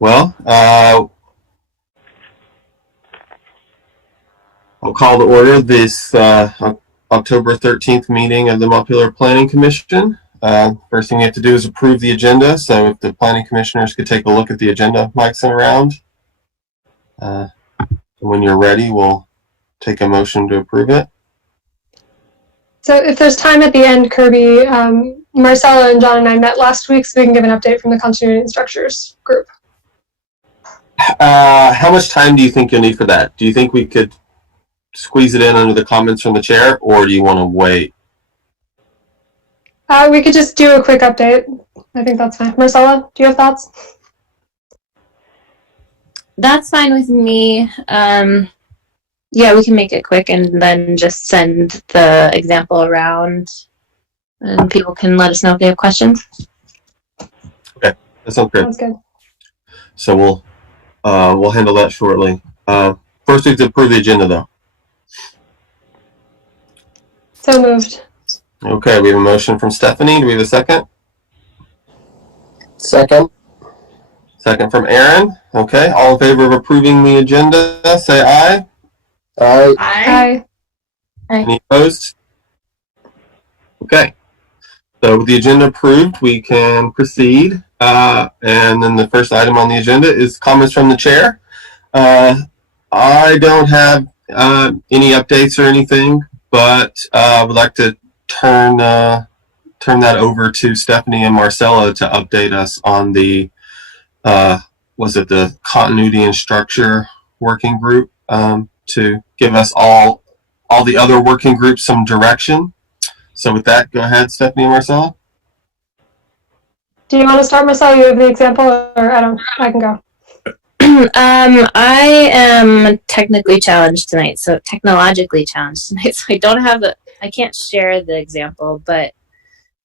Well, I'll call to order this October 13th meeting of the Montpelier Planning Commission. First thing you have to do is approve the agenda. So if the planning commissioners could take a look at the agenda, Mike's around. When you're ready, we'll take a motion to approve it. So if there's time at the end, Kirby, Marcella and John and I met last week, so we can give an update from the continuity and structures group. How much time do you think you'll need for that? Do you think we could squeeze it in under the comments from the chair, or do you want to wait? We could just do a quick update. I think that's fine. Marcella, do you have thoughts? That's fine with me. Yeah, we can make it quick and then just send the example around and people can let us know if they have questions. Okay, that sounds good. Sounds good. So we'll handle that shortly. First, we have to approve the agenda, though. So moved. Okay, we have a motion from Stephanie. Do we have a second? Second. Second from Aaron. Okay, all in favor of approving the agenda, say aye. Aye. Aye. Any opposed? Okay. So with the agenda approved, we can proceed. And then the first item on the agenda is comments from the chair. I don't have any updates or anything, but I would like to turn that over to Stephanie and Marcella to update us on the was it the continuity and structure working group, to give us all the other working groups some direction. So with that, go ahead, Stephanie and Marcella. Do you want to start, Marcella? You have the example, or I can go. I am technically challenged tonight, so technologically challenged tonight, so I don't have I can't share the example, but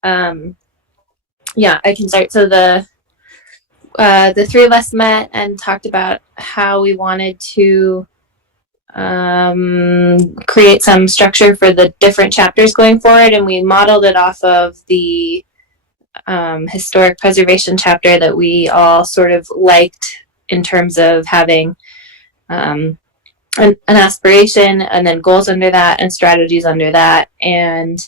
yeah, I can start. So the three of us met and talked about how we wanted to create some structure for the different chapters going forward, and we modeled it off of the historic preservation chapter that we all sort of liked in terms of having an aspiration and then goals under that and strategies under that. And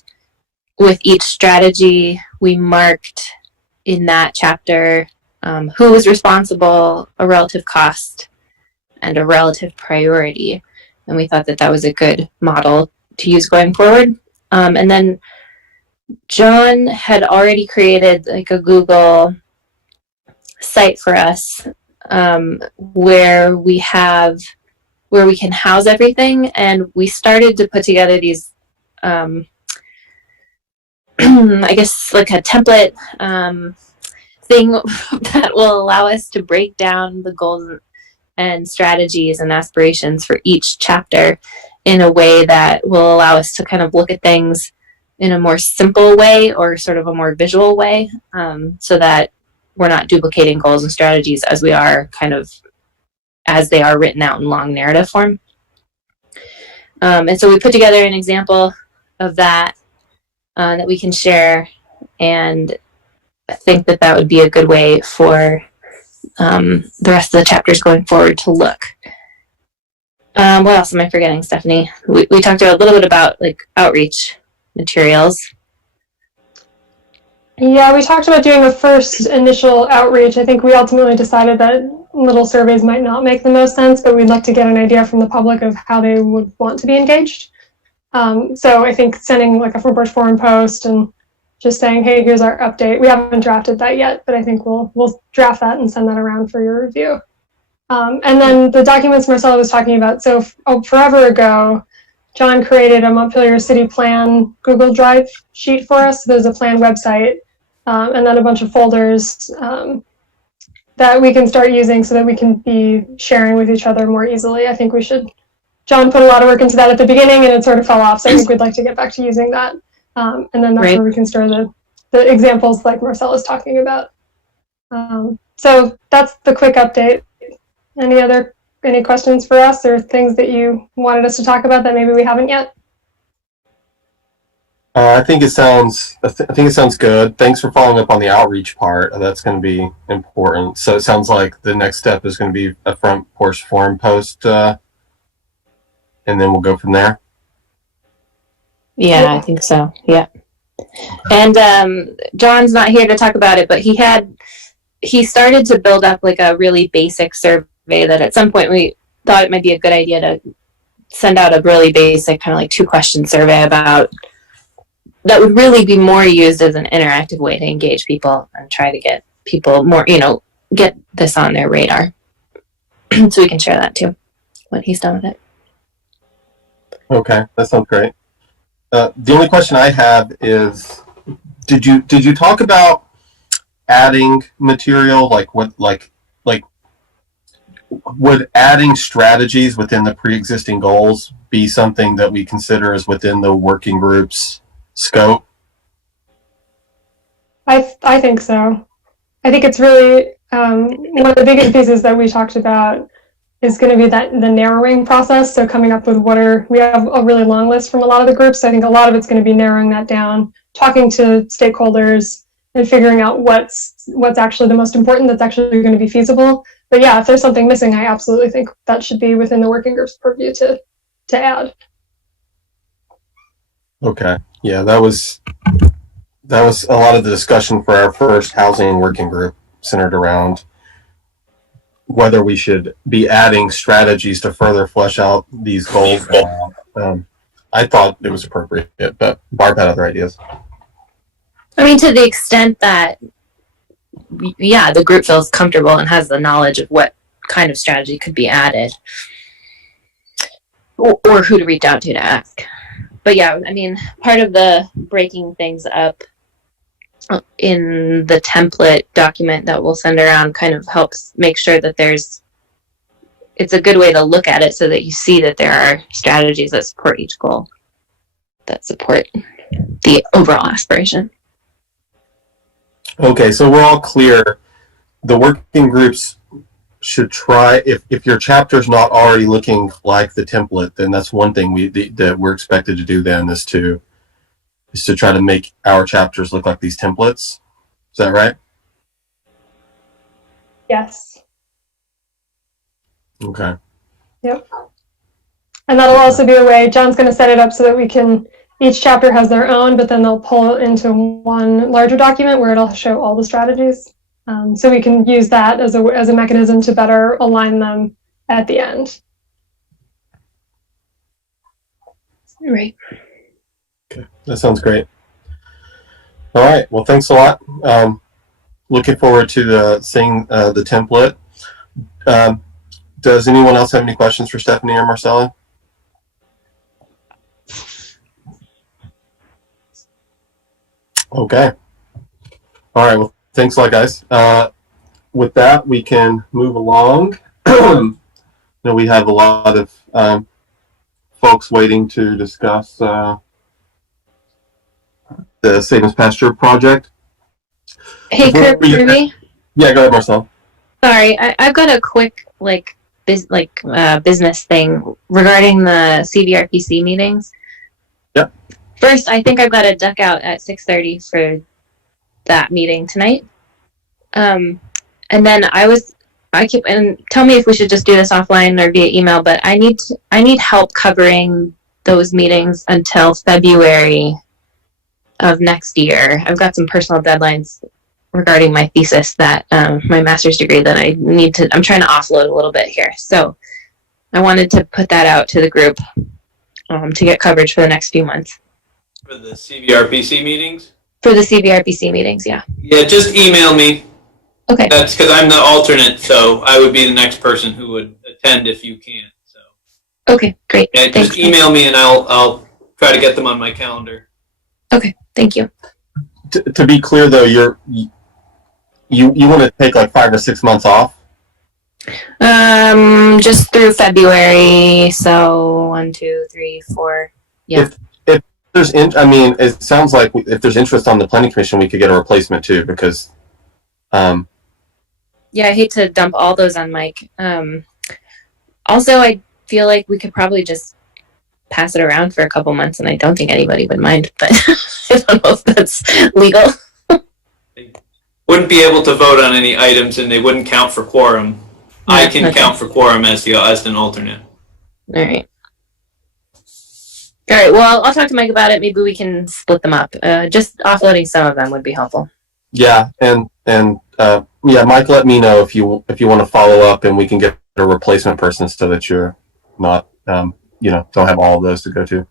with each strategy, we marked in that chapter who was responsible, a relative cost, and a relative priority. And we thought that that was a good model to use going forward. And then John had already created like a Google site for us where we can house everything. And we started to put together these, I guess like a template thing that will allow us to break down the goals and strategies and aspirations for each chapter in a way that will allow us to kind of look at things in a more simple way or sort of a more visual way, so that we're not duplicating goals and strategies as they are written out in long narrative form. And so we put together an example of that that we can share, and I think that would be a good way for the rest of the chapters going forward to look. What else am I forgetting, Stephanie? We talked a little bit about like outreach materials. Yeah, we talked about doing a first initial outreach. I think we ultimately decided that little surveys might not make the most sense, but we'd like to get an idea from the public of how they would want to be engaged. So I think sending like a front porch forum post and just saying, hey, here's our update. We haven't drafted that yet, but I think we'll draft that and send that around for your review. And then the documents Marcella was talking about. So forever ago, John created a Montpelier City Plan Google Drive sheet for us. There's a plan website and then a bunch of folders that we can start using so that we can be sharing with each other more easily. I think we should. John put a lot of work into that at the beginning and it sort of fell off. So I think we'd like to get back to using that. And then that's where we can store the examples like Marcella's talking about. So that's the quick update. Any questions for us or things that you wanted us to talk about that maybe we haven't yet? I think it sounds. I think it sounds good. Thanks for following up on the outreach part. That's going to be important. So it sounds like the next step is going to be a front porch forum post, and then we'll go from there. Yeah, I think so. Yeah. And John's not here to talk about it, but he started to build up like a really basic survey that at some point we thought it might be a good idea to send out a really basic kind of like 2-question survey about that would really be more used as an interactive way to engage people and try to get people more, get this on their radar. So we can share that too when he's done with it. Okay, that sounds great. The only question I have is, did you talk about adding material, like what, like would adding strategies within the pre-existing goals be something that we consider as within the working group's scope? I think so. I think it's really one of the biggest pieces that we talked about is going to be the narrowing process. So coming up with we have a really long list from a lot of the groups. So I think a lot of it's going to be narrowing that down, talking to stakeholders, and figuring out what's actually the most important that's actually going to be feasible. But yeah, if there's something missing, I absolutely think that should be within the working group's purview to add. Okay. Yeah, that was a lot of the discussion for our first housing working group, centered around whether we should be adding strategies to further flesh out these goals. I thought it was appropriate, but Barb had other ideas. I mean, to the extent that, yeah, the group feels comfortable and has the knowledge of what kind of strategy could be added, or who to reach out to ask. But yeah, I mean, part of the breaking things up in the template document that we'll send around kind of helps make sure that it's a good way to look at it so that you see that there are strategies that support each goal, that support the overall aspiration. Okay, so we're all clear. The working groups should try, if your chapter's not already looking like the template, then that's one thing that we're expected to do then is to try to make our chapters look like these templates. Is that right? Yes. Okay. Yep. And that'll also be a way, John's going to set it up so that each chapter has their own, but then they'll pull it into one larger document where it'll show all the strategies. So we can use that as a mechanism to better align them at the end. Right. Okay, that sounds great. All right. Well, thanks a lot. Looking forward to seeing the template. Does anyone else have any questions for Stephanie or Marcella? Okay. All right. Well, thanks a lot, guys. With that, we can move along. We have a lot of folks waiting to discuss the Savings Pasture project. Hey, Kurt, Yeah, go ahead, Marcel. Sorry, I've got a quick business thing regarding the CVRPC meetings. Yep. First, I think I've got to duck out at 6:30 for that meeting tonight. And then and tell me if we should just do this offline or via email, but I need help covering those meetings until February of next year. I've got some personal deadlines regarding my thesis that my master's degree that I'm trying to offload a little bit here. So I wanted to put that out to the group to get coverage for the next few months. For the CVRPC meetings? For the CVRPC meetings, yeah. Yeah, just email me. Okay. That's because I'm the alternate, so I would be the next person who would attend if you can't. So. Okay, great. Yeah, just email me and I'll try to get them on my calendar. Okay, thank you. To be clear, though, you want to take like 5 or 6 months off? Just through February. So 1, 2, 3, 4. Yeah. If there's, it sounds like if there's interest on the planning commission, we could get a replacement too, because. Yeah, I hate to dump all those on Mike. Also, I feel like we could probably just pass it around for a couple months, and I don't think anybody would mind, but I don't know if that's legal. Wouldn't be able to vote on any items, and they wouldn't count for quorum. I can Okay. count for quorum as an alternate. All right. All right. Well, I'll talk to Mike about it. Maybe we can split them up. Just offloading some of them would be helpful. Yeah, and yeah, Mike, let me know if you want to follow up, and we can get a replacement person so that you're not don't have all of those to go to.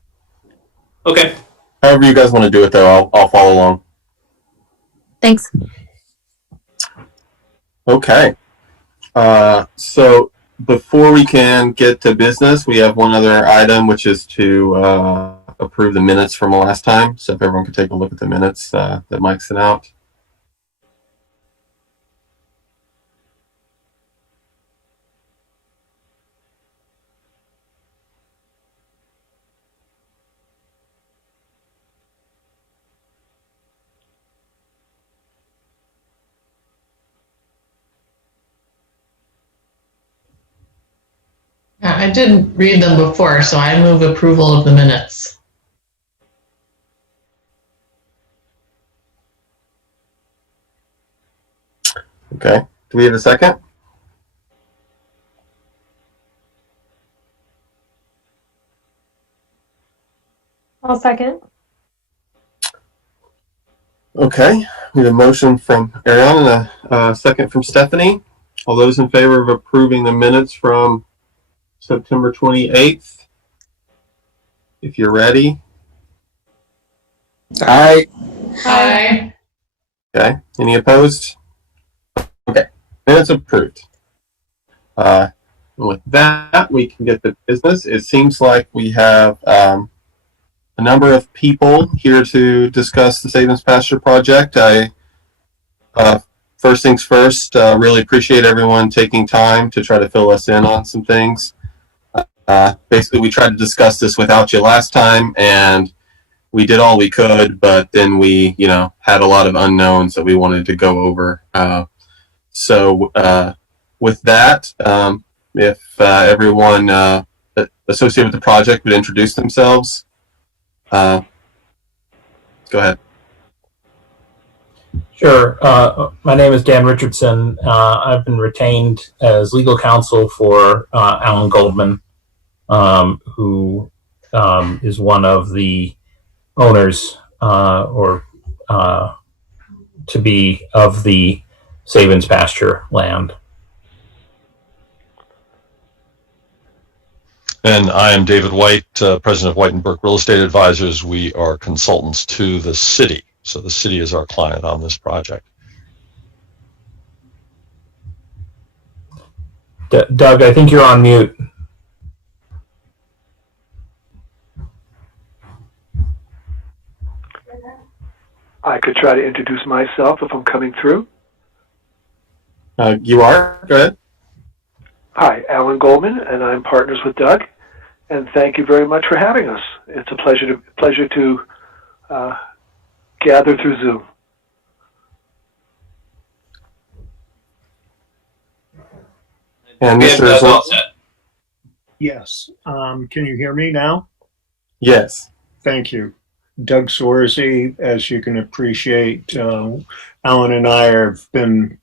Okay. However you guys want to do it, though, I'll follow along. Thanks. Okay. So before we can get to business, we have one other item, which is to approve the minutes from last time. So if everyone could take a look at the minutes that Mike sent out. I didn't read them before, so I move approval of the minutes. Okay. Do we have a second? I'll second. Okay. We have a motion from Ariane and a second from Stephanie. All those in favor of approving the minutes from September 28th? If you're ready. Aye. Aye. Okay. Any opposed? Okay. Minutes approved. With that, we can get to business. It seems like we have a number of people here to discuss the Savings Pasture project. First things first, really appreciate everyone taking time to try to fill us in on some things. Basically, we tried to discuss this without you last time, and we did all we could, but then we, had a lot of unknowns that we wanted to go over. So with that, if everyone associated with the project would introduce themselves. Go ahead. Sure. My name is Dan Richardson. I've been retained as legal counsel for Alan Goldman, who is one of the owners or to be of the Savings Pasture land. And I am David White, president of White & Burke Real Estate Advisors. We are consultants to the city. So the city is our client on this project. Doug, I think you're on mute. I could try to introduce myself if I'm coming through. You are? Go ahead. Hi, Alan Goldman, and I'm partners with Doug. And thank you very much for having us. It's a pleasure to gather through Zoom. And Yes, Mr. that's all Zor- set. Yes. Can you hear me now? Yes. Thank you. Doug Swarzy, as you can appreciate, Alan and I have been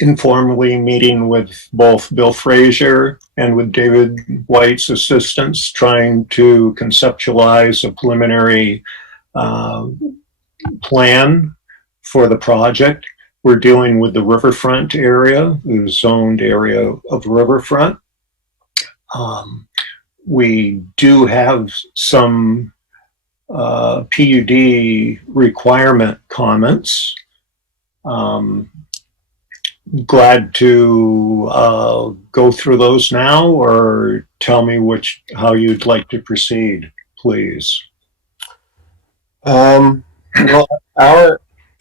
informally meeting with both Bill Frazier and with David White's assistants, trying to conceptualize a preliminary plan for the project. We're dealing with the riverfront area, the zoned area of riverfront. We do have some PUD requirement comments. Glad to go through those now, or tell me how you'd like to proceed, please. Well,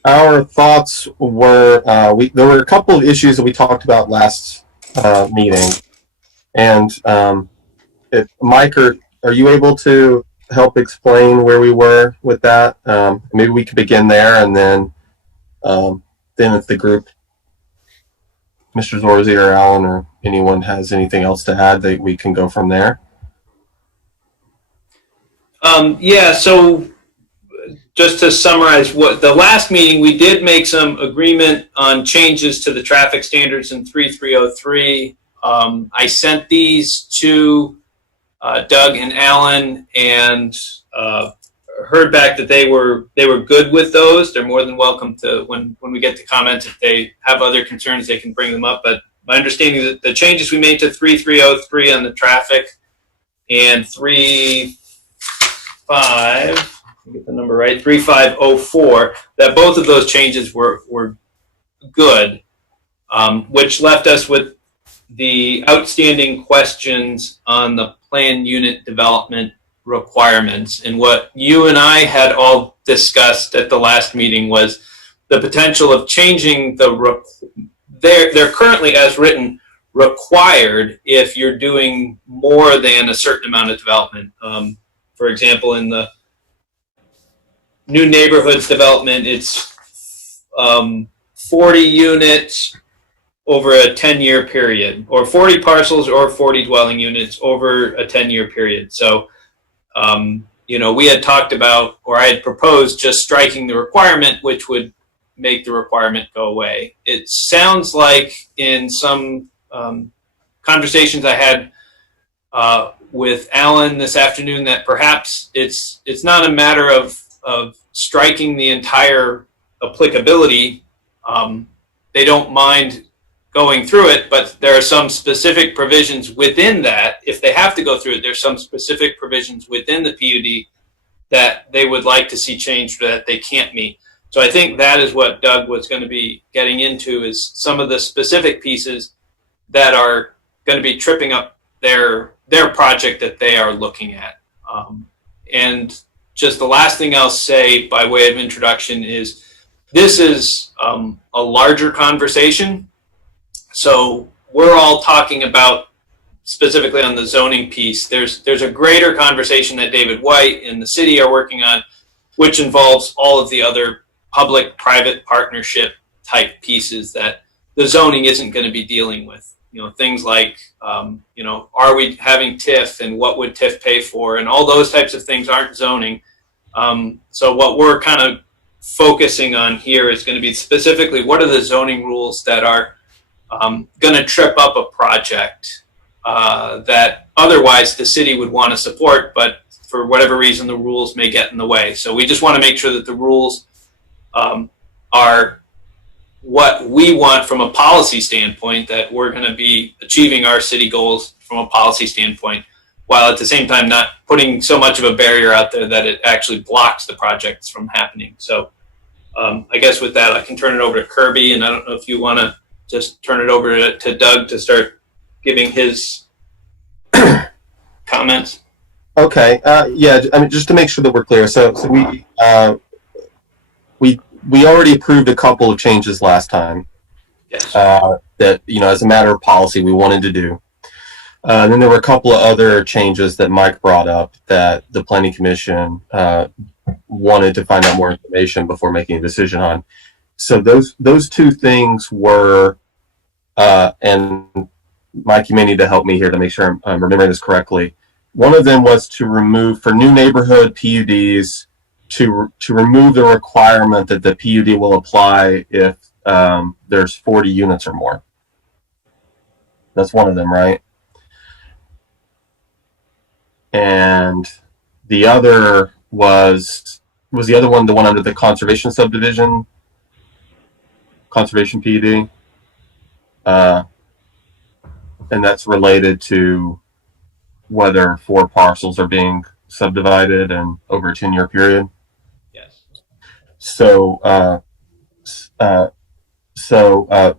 our thoughts were there were a couple of issues that we talked about last meeting, and Mike, are you able to help explain where we were with that? Maybe we could begin there, and then if the group, Mr. Zorzi or Alan or anyone has anything else to add, we can go from there. Yeah, so just to summarize, what the last meeting, we did make some agreement on changes to the traffic standards in 3303. I sent these to Doug and Alan, and heard back that they were good with those. They're more than welcome to, when we get to comments, if they have other concerns, they can bring them up. But my understanding is that the changes we made to 3303 on the traffic and 3504, that both of those changes were good, which left us with the outstanding questions on the plan unit development requirements. And what you and I had all discussed at the last meeting was the potential of changing they're currently, as written, required if you're doing more than a certain amount of development. For example, in the new neighborhoods development, it's 40 units over a 10-year period, or 40 parcels or 40 dwelling units over a 10-year period. So, we had talked about, or I had proposed just striking the requirement, which would make the requirement go away. It sounds like in some conversations I had with Alan this afternoon that perhaps it's not a matter of striking the entire applicability. They don't mind going through it, but there are some specific provisions within that. If they have to go through it, there's some specific provisions within the PUD that they would like to see changed that they can't meet. So I think that is what Doug was going to be getting into, is some of the specific pieces that are going to be tripping up their project that they are looking at. And just the last thing I'll say by way of introduction is this is a larger conversation. So we're all talking about specifically on the zoning piece. There's a greater conversation that David White and the city are working on, which involves all of the other public-private partnership type pieces that the zoning isn't going to be dealing with. Things like, are we having TIF, and what would TIF pay for, and all those types of things aren't zoning. So what we're kind of focusing on here is going to be specifically what are the zoning rules that are going to trip up a project that otherwise the city would want to support, but for whatever reason the rules may get in the way. So we just want to make sure that the rules are what we want from a policy standpoint, that we're going to be achieving our city goals from a policy standpoint, while at the same time not putting so much of a barrier out there that it actually blocks the projects from happening. So I guess with that, I can turn it over to Kirby, and I don't know if you want to just turn it over to Doug to start giving his comments. Okay. Yeah. I mean, just to make sure that we're clear. So we already approved a couple of changes last time. Yes. That, as a matter of policy, we wanted to do. And then there were a couple of other changes that Mike brought up that the Planning Commission wanted to find out more information before making a decision on. So those two things were, and Mike, you may need to help me here to make sure I'm remembering this correctly. One of them was to remove, for new neighborhood PUDs, to remove the requirement that the PUD will apply if there's 40 units or more. That's one of them, right? And the other was the other one the one under the conservation subdivision, conservation PUD? And that's related to whether 4 parcels are being subdivided and over a 10-year period. Yes. So,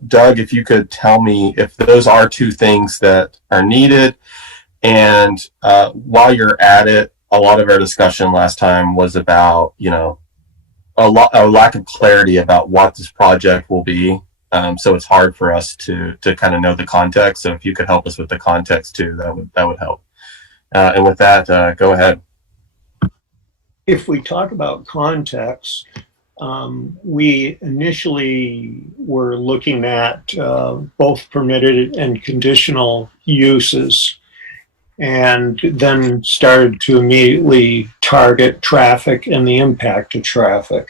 Doug, if you could tell me if those are two things that are needed. And while you're at it, a lot of our discussion last time was about, a lack of clarity about what this project will be. So it's hard for us to kind of know the context. So if you could help us with the context too, that would help. And with that, go ahead. If we talk about context, we initially were looking at both permitted and conditional uses, and then started to immediately target traffic and the impact of traffic.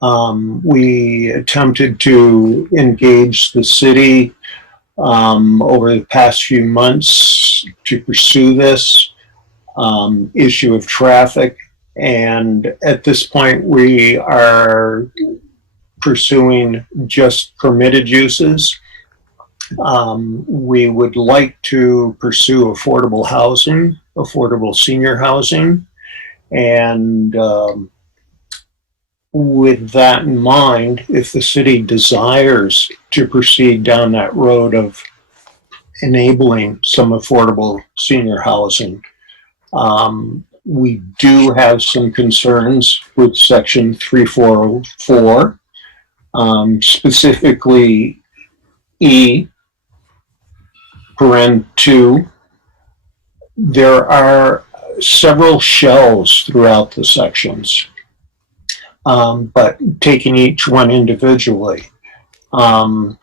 We attempted to engage the city over the past few months to pursue this issue of traffic, and at this point we are pursuing just permitted uses. We would like to pursue affordable housing, affordable senior housing, and with that in mind, if the city desires to proceed down that road of enabling some affordable senior housing, we do have some concerns with Section 3404, specifically E, paren 2. There are several shells throughout the sections. But taking each one individually. On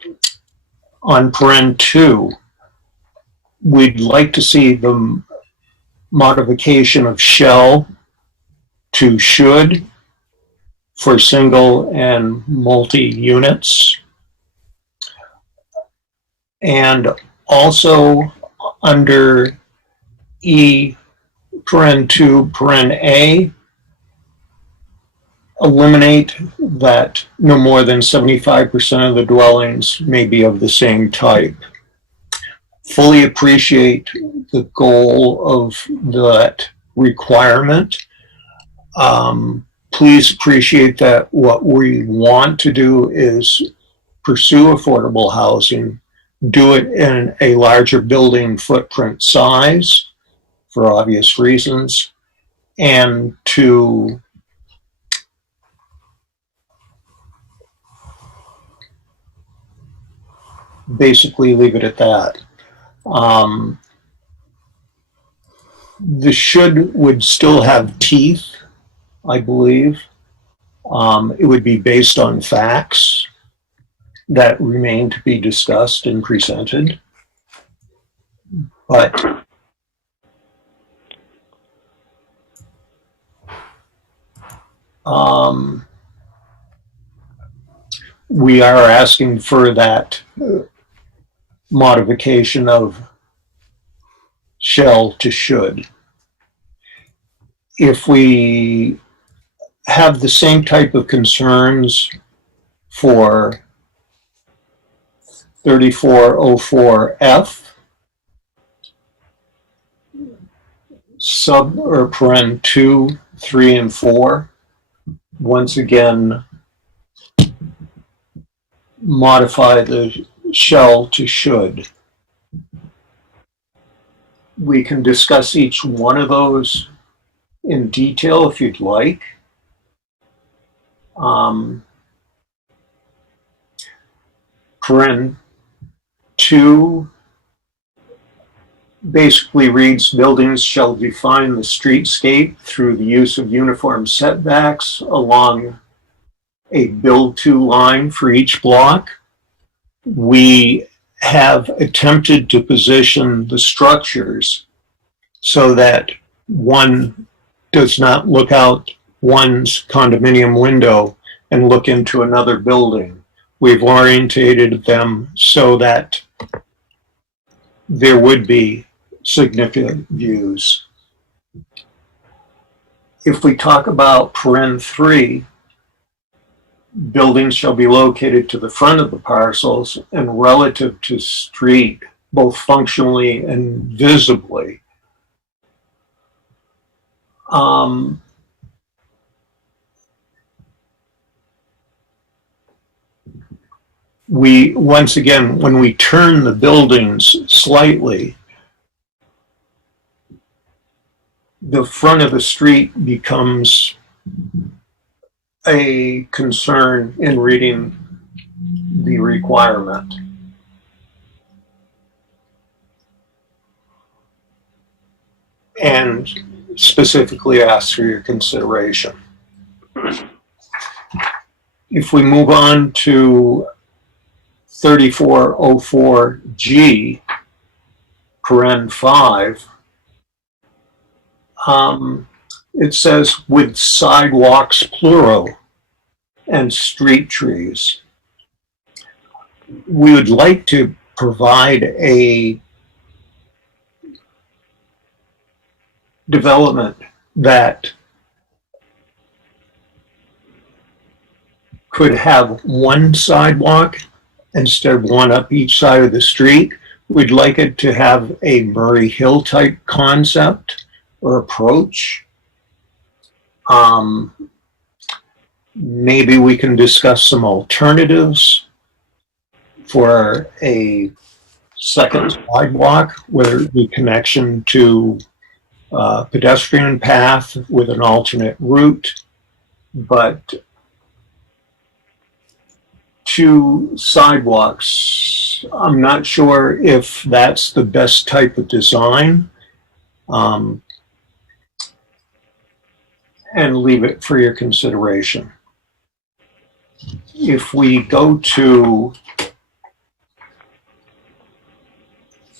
paren 2, we'd like to see the modification of shall to should for single and multi-units. And also under E, paren 2, paren A, eliminate that no more than 75% of the dwellings may be of the same type. Fully appreciate the goal of that requirement. Please appreciate that what we want to do is pursue affordable housing, do it in a larger building footprint size for obvious reasons, and to basically leave it at that. The should would still have teeth, I believe. It would be based on facts that remain to be discussed and presented. But we are asking for that modification of shall to should. If we have the same type of concerns for 3404F, sub or paren 2, 3, and 4, once again, modify the shall to should. We can discuss each one of those in detail if you'd like. Paren 2 basically reads, buildings shall define the streetscape through the use of uniform setbacks along a build-to line for each block. We have attempted to position the structures so that one does not look out one's condominium window and look into another building. We've orientated them so that there would be significant views. If we talk about paren 3, buildings shall be located to the front of the parcels and relative to street, both functionally and visibly. We, once again, when we turn the buildings slightly, the front of the street becomes a concern in reading the requirement. And specifically ask for your consideration. If we move on to 3404G, paren 5, It says with sidewalks plural and street trees. We would like to provide a development that could have one sidewalk instead of one up each side of the street. We'd like it to have a Murray Hill type concept or approach. Maybe we can discuss some alternatives for a second sidewalk, whether it be connection to a pedestrian path with an alternate route, but 2 sidewalks, I'm not sure if that's the best type of design. And leave it for your consideration. If we go to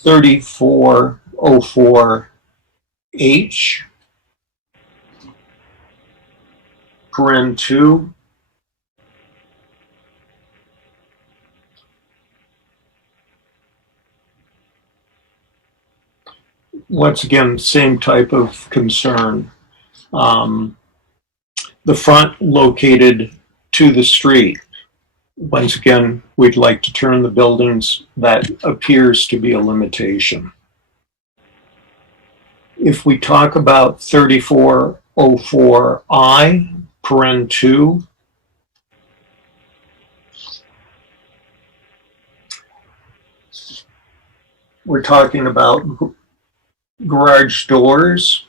3404H, paren 2, once again, same type of concern. The front located to the street. Once again, we'd like to turn the buildings. That appears to be a limitation. If we talk about 3404I, paren 2, we're talking about garage doors,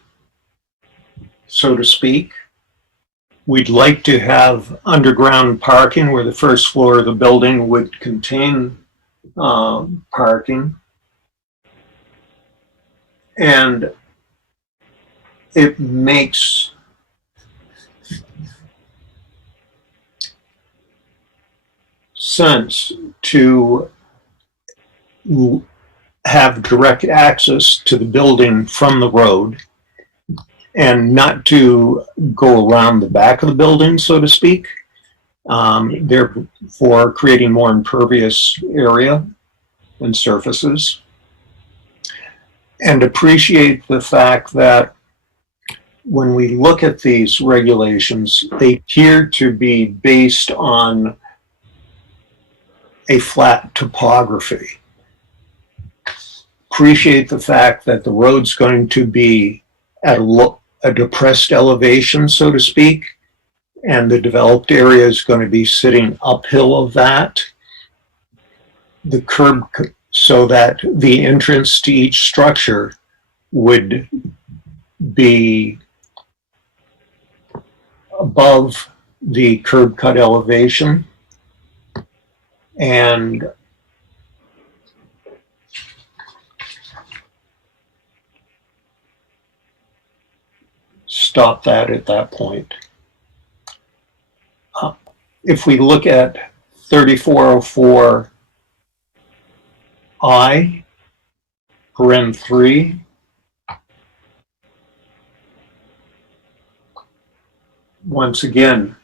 so to speak. We'd like to have underground parking where the first floor of the building would contain parking. And it makes sense to have direct access to the building from the road and not to go around the back of the building, so to speak, therefore creating more impervious area and surfaces. And appreciate the fact that when we look at these regulations, they appear to be based on a flat topography. Appreciate the fact that the road's going to be at a depressed elevation, so to speak, and the developed area is going to be sitting uphill of that. The curb, so that the entrance to each structure would be above the curb cut elevation, and stop that at that point. If we look at 3404I, paren 3, once again,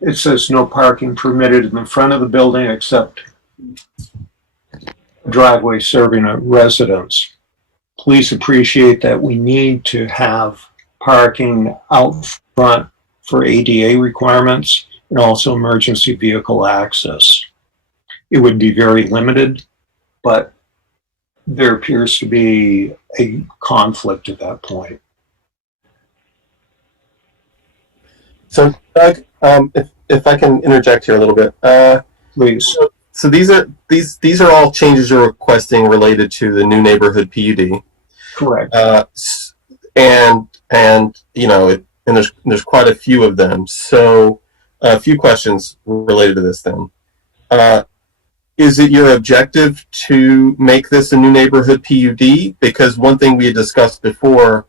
it says no parking permitted in the front of the building except a driveway serving a residence. Please appreciate that we need to have parking out front for ADA requirements and also emergency vehicle access. It would be very limited, but there appears to be a conflict at that point. So, Doug, if I can interject here a little bit, Please. So these are all changes you're requesting related to the new neighborhood PUD. Correct. And you know, and there's quite a few of them. So a few questions related to this then. Is it your objective to make this a new neighborhood PUD? Because one thing we had discussed before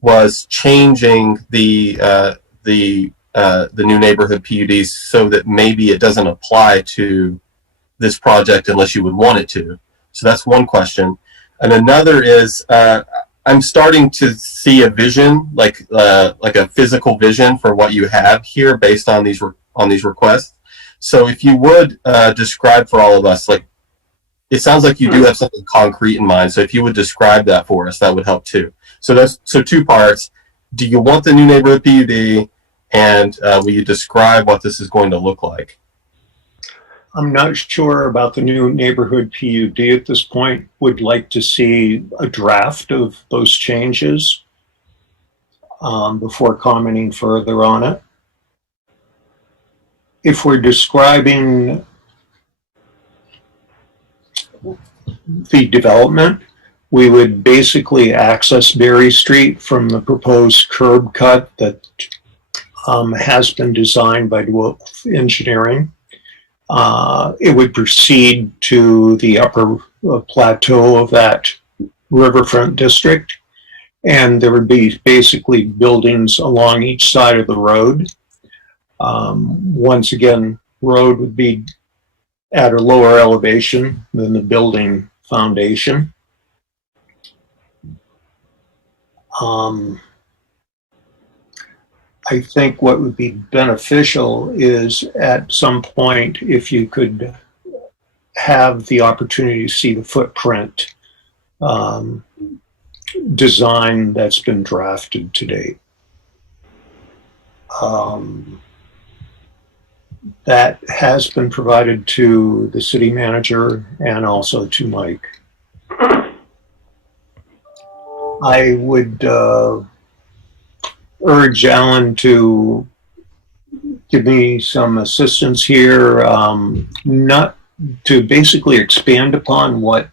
was changing the new neighborhood PUDs so that maybe it doesn't apply to this project unless you would want it to. So that's one question. And another is, I'm starting to see a vision, like a physical vision for what you have here based on these requests. So if you would describe for all of us, like, it sounds like you do have something concrete in mind. So if you would describe that for us, that would help too. So two parts. Do you want the new neighborhood PUD, and will you describe what this is going to look like? I'm not sure about the new neighborhood PUD at this point. Would like to see a draft of those changes before commenting further on it. If we're describing the development, we would basically access Berry Street from the proposed curb cut that has been designed by Wolf Engineering. It would proceed to the upper plateau of that riverfront district, and there would be basically buildings along each side of the road. Once again, road would be at a lower elevation than the building foundation. I think what would be beneficial is at some point if you could have the opportunity to see the footprint design that's been drafted to date. That has been provided to the city manager and also to Mike. I would urge Alan to give me some assistance here, not to basically expand upon what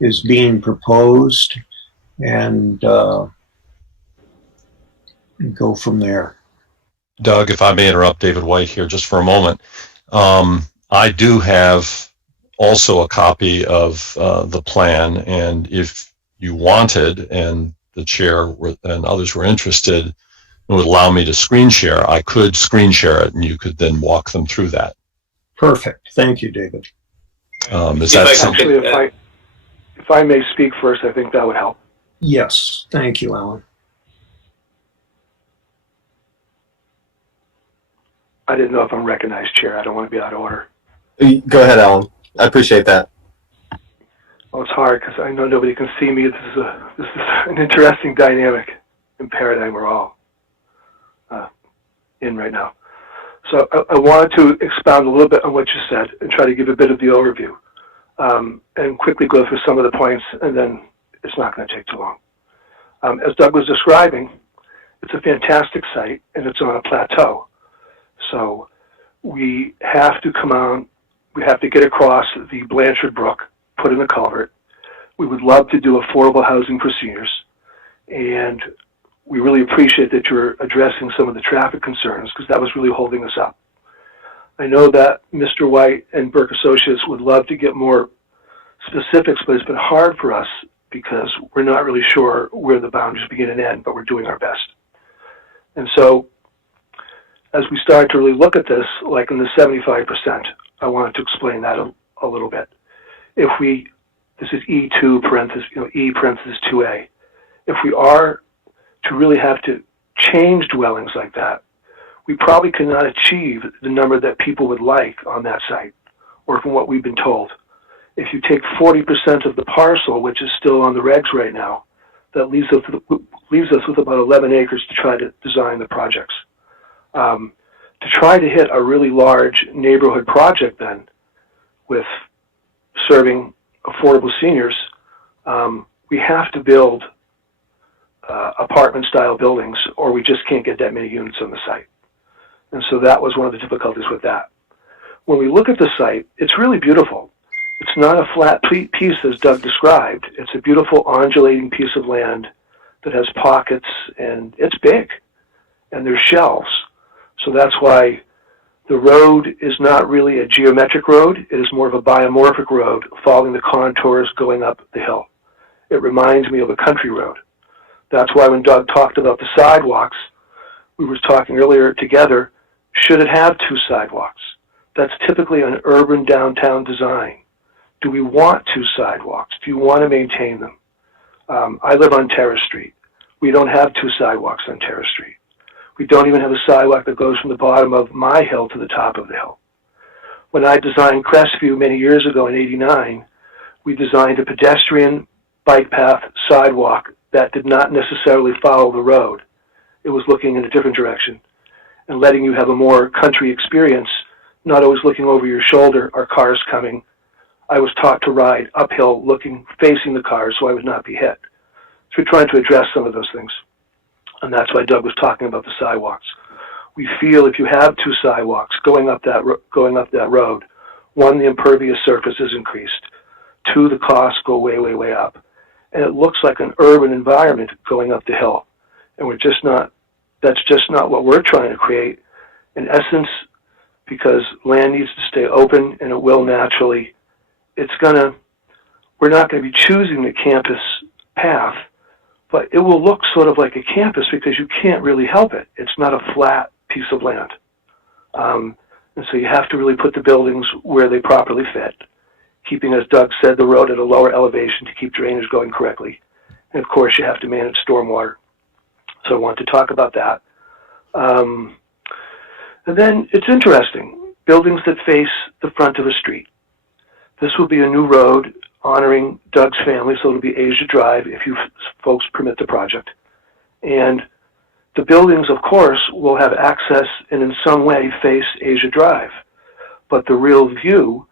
is being proposed and go from there. Doug, if I may interrupt David White here just for a moment. I do have also a copy of the plan, and if you wanted, and the chair and others were interested and would allow me to screen share, I could screen share it and you could then walk them through that. Perfect. Thank you, David. Is that something? Actually, if I may speak first, I think that would help. Yes. Thank you, Alan. I didn't know if I'm recognized, Chair. I don't want to be out of order. Go ahead, Alan. I appreciate that. Well, it's hard because I know nobody can see me. This is an interesting dynamic and paradigm we're all in right now. So I wanted to expound a little bit on what you said and try to give a bit of the overview and quickly go through some of the points, and then it's not going to take too long. As Doug was describing, it's a fantastic site and it's on a plateau. So we have to come on, we have to get across the Blanchard Brook, put in a culvert. We would love to do affordable housing for seniors, and we really appreciate that you're addressing some of the traffic concerns because that was really holding us up. I know that Mr. White and Burke Associates would love to get more specifics, but it's been hard for us because we're not really sure where the boundaries begin and end, but we're doing our best. And so as we start to really look at this, like in the 75%, I wanted to explain that a little bit. If we, this is E2 parenthesis, E parenthesis 2A. If we are to really have to change dwellings like that, we probably cannot achieve the number that people would like on that site, or from what we've been told. If you take 40% of the parcel, which is still on the regs right now, that leaves us with about 11 acres to try to design the projects. To try to hit a really large neighborhood project then, with serving affordable seniors, we have to build apartment-style buildings, or we just can't get that many units on the site. And so that was one of the difficulties with that. When we look at the site, it's really beautiful. It's not a flat piece as Doug described. It's a beautiful undulating piece of land that has pockets, and it's big, and there's shelves. So that's why the road is not really a geometric road. It is more of a biomorphic road following the contours going up the hill. It reminds me of a country road. That's why when Doug talked about the sidewalks, we were talking earlier together, should it have 2 sidewalks? That's typically an urban downtown design. Do we want 2 sidewalks? Do you want to maintain them? I live on Terrace Street. We don't have two sidewalks on Terrace Street. We don't even have a sidewalk that goes from the bottom of my hill to the top of the hill. When I designed Crestview many years ago in '89, we designed a pedestrian bike path sidewalk that did not necessarily follow the road. It was looking in a different direction and letting you have a more country experience, not always looking over your shoulder, are cars coming. I was taught to ride uphill facing the cars so I would not be hit. So we're trying to address some of those things. And that's why Doug was talking about the sidewalks. We feel if you have two sidewalks going up that road, one, the impervious surface is increased. Two, the costs go way, way, way up. And it looks like an urban environment going up the hill. And that's just not what we're trying to create. In essence, because land needs to stay open and it will naturally, we're not going to be choosing the campus path, but it will look sort of like a campus because you can't really help it. It's not a flat piece of land. And so you have to really put the buildings where they properly fit, keeping, as Doug said, the road at a lower elevation to keep drainage going correctly. And of course, you have to manage stormwater. So I want to talk about that. And then it's interesting, buildings that face the front of a street. This will be a new road honoring Doug's family, so it'll be Asia Drive if you folks permit the project. And the buildings, of course, will have access and in some way face Asia Drive. But the real view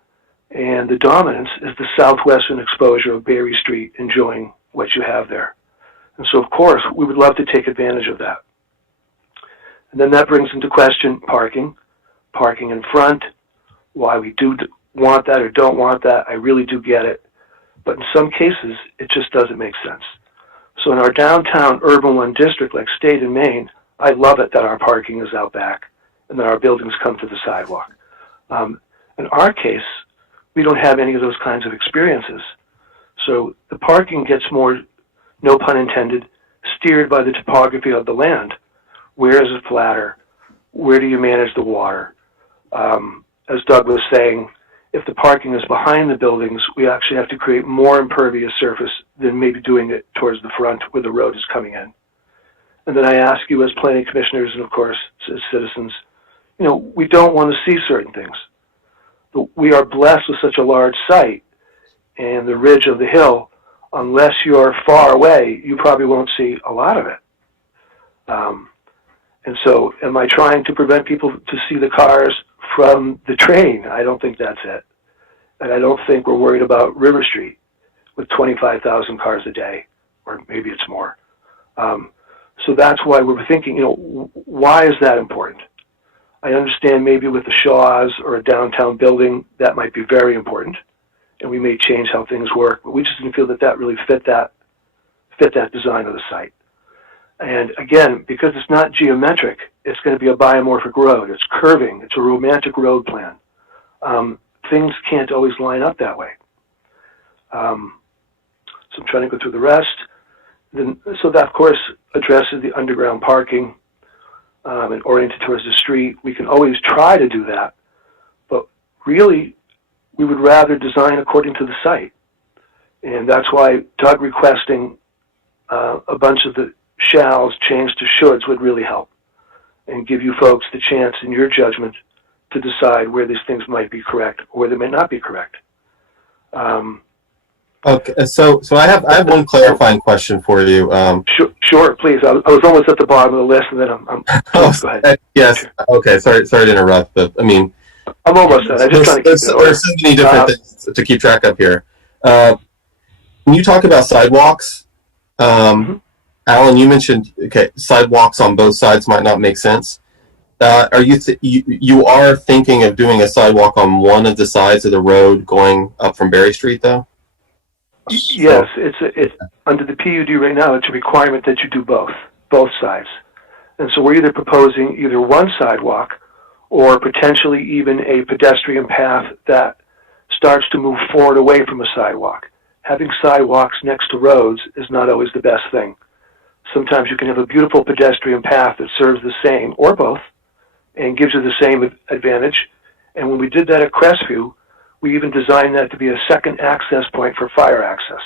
and the dominance is the southwestern exposure of Berry Street, enjoying what you have there. And so, of course, we would love to take advantage of that. And then that brings into question parking in front, why we do want that or don't want that. I really do get it. But in some cases, it just doesn't make sense. So in our downtown urban one district, like State and Maine, I love it that our parking is out back and that our buildings come to the sidewalk. In our case, we don't have any of those kinds of experiences. So the parking gets more, no pun intended, steered by the topography of the land. Where is it flatter? Where do you manage the water? As Doug was saying, if the parking is behind the buildings, we actually have to create more impervious surface than maybe doing it towards the front where the road is coming in. And then I ask you as planning commissioners and of course as citizens, we don't want to see certain things. But we are blessed with such a large site and the ridge of the hill, unless you're far away, you probably won't see a lot of it. And so am I trying to prevent people to see the cars from the train? I don't think that's it. And I don't think we're worried about River Street with 25,000 cars a day, or maybe it's more. So that's why we're thinking, why is that important? I understand maybe with the Shaws or a downtown building, that might be very important, and we may change how things work, but we just didn't feel that that really fit that design of the site. And again, because it's not geometric, it's going to be a biomorphic road. It's curving. It's a romantic road plan. Things can't always line up that way. So I'm trying to go through the rest. So that, of course, addresses the underground parking and oriented towards the street. We can always try to do that, but really, we would rather design according to the site. And that's why Doug requesting a bunch of the shalls changed to shoulds would really help and give you folks the chance in your judgment to decide where these things might be correct or where they may not be correct. Okay, so I have one clarifying question for you. Sure, please. I was almost at the bottom of the list, and then go ahead. Yes. Sure. Okay. Sorry to interrupt, but I mean, I'm almost done. I just trying to keep there's so many different things to keep track of here. When you talk about sidewalks, Alan, you mentioned sidewalks on both sides might not make sense. Are you are thinking of doing a sidewalk on one of the sides of the road going up from Berry Street, though? Yes, it's under the PUD right now. It's a requirement that you do both sides, and so we're either proposing either one sidewalk or potentially even a pedestrian path that starts to move forward away from a sidewalk. Having sidewalks next to roads is not always the best thing. Sometimes you can have a beautiful pedestrian path that serves the same or both and gives you the same advantage. And when we did that at Crestview, we even designed that to be a second access point for fire access.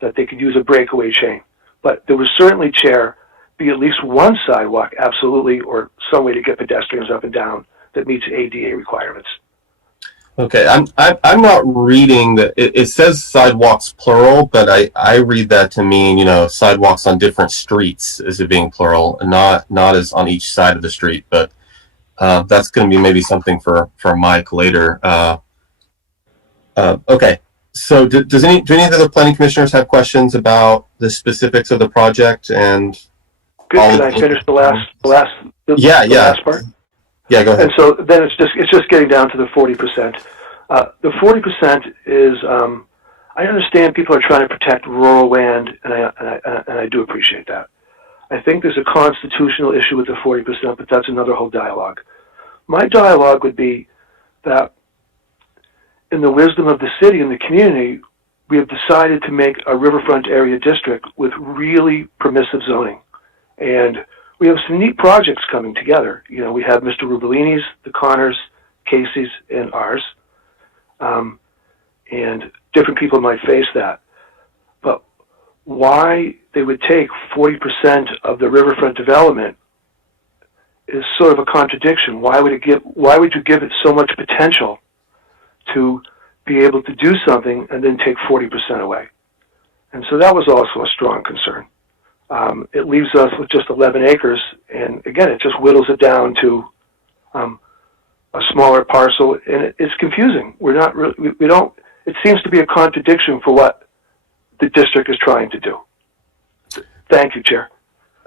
that they could use a breakaway chain. But there was certainly, Chair, be at least one sidewalk, absolutely, or some way to get pedestrians up and down that meets ADA requirements. Okay, I'm not reading that. It says sidewalks plural, but I read that to mean, you know, sidewalks on different streets as it being plural, and not as on each side of the street. But that's going to be maybe something for Mike later. Okay, so do any of the other planning commissioners have questions about the specifics of the project and? Good. Can I finish the last part? Yeah, go ahead. And so then it's just getting down to the 40%. The 40% is, I understand people are trying to protect rural land, and I do appreciate that. I think there's a constitutional issue with the 40%, but that's another whole dialogue. My dialogue would be that in the wisdom of the city and the community, we have decided to make a riverfront area district with really permissive zoning. And we have some neat projects coming together. You know, we have Mr. Rubellini's, the Connors, Casey's, and ours. And different people might face that. But why they would take 40% of the riverfront development is sort of a contradiction. Why would you give it so much potential to be able to do something and then take 40% away? And so that was also a strong concern. It leaves us with just 11 acres, and again, it just whittles it down to a smaller parcel, and it's confusing. We're not really, we don't, it seems to be a contradiction for what the district is trying to do. Thank you, Chair.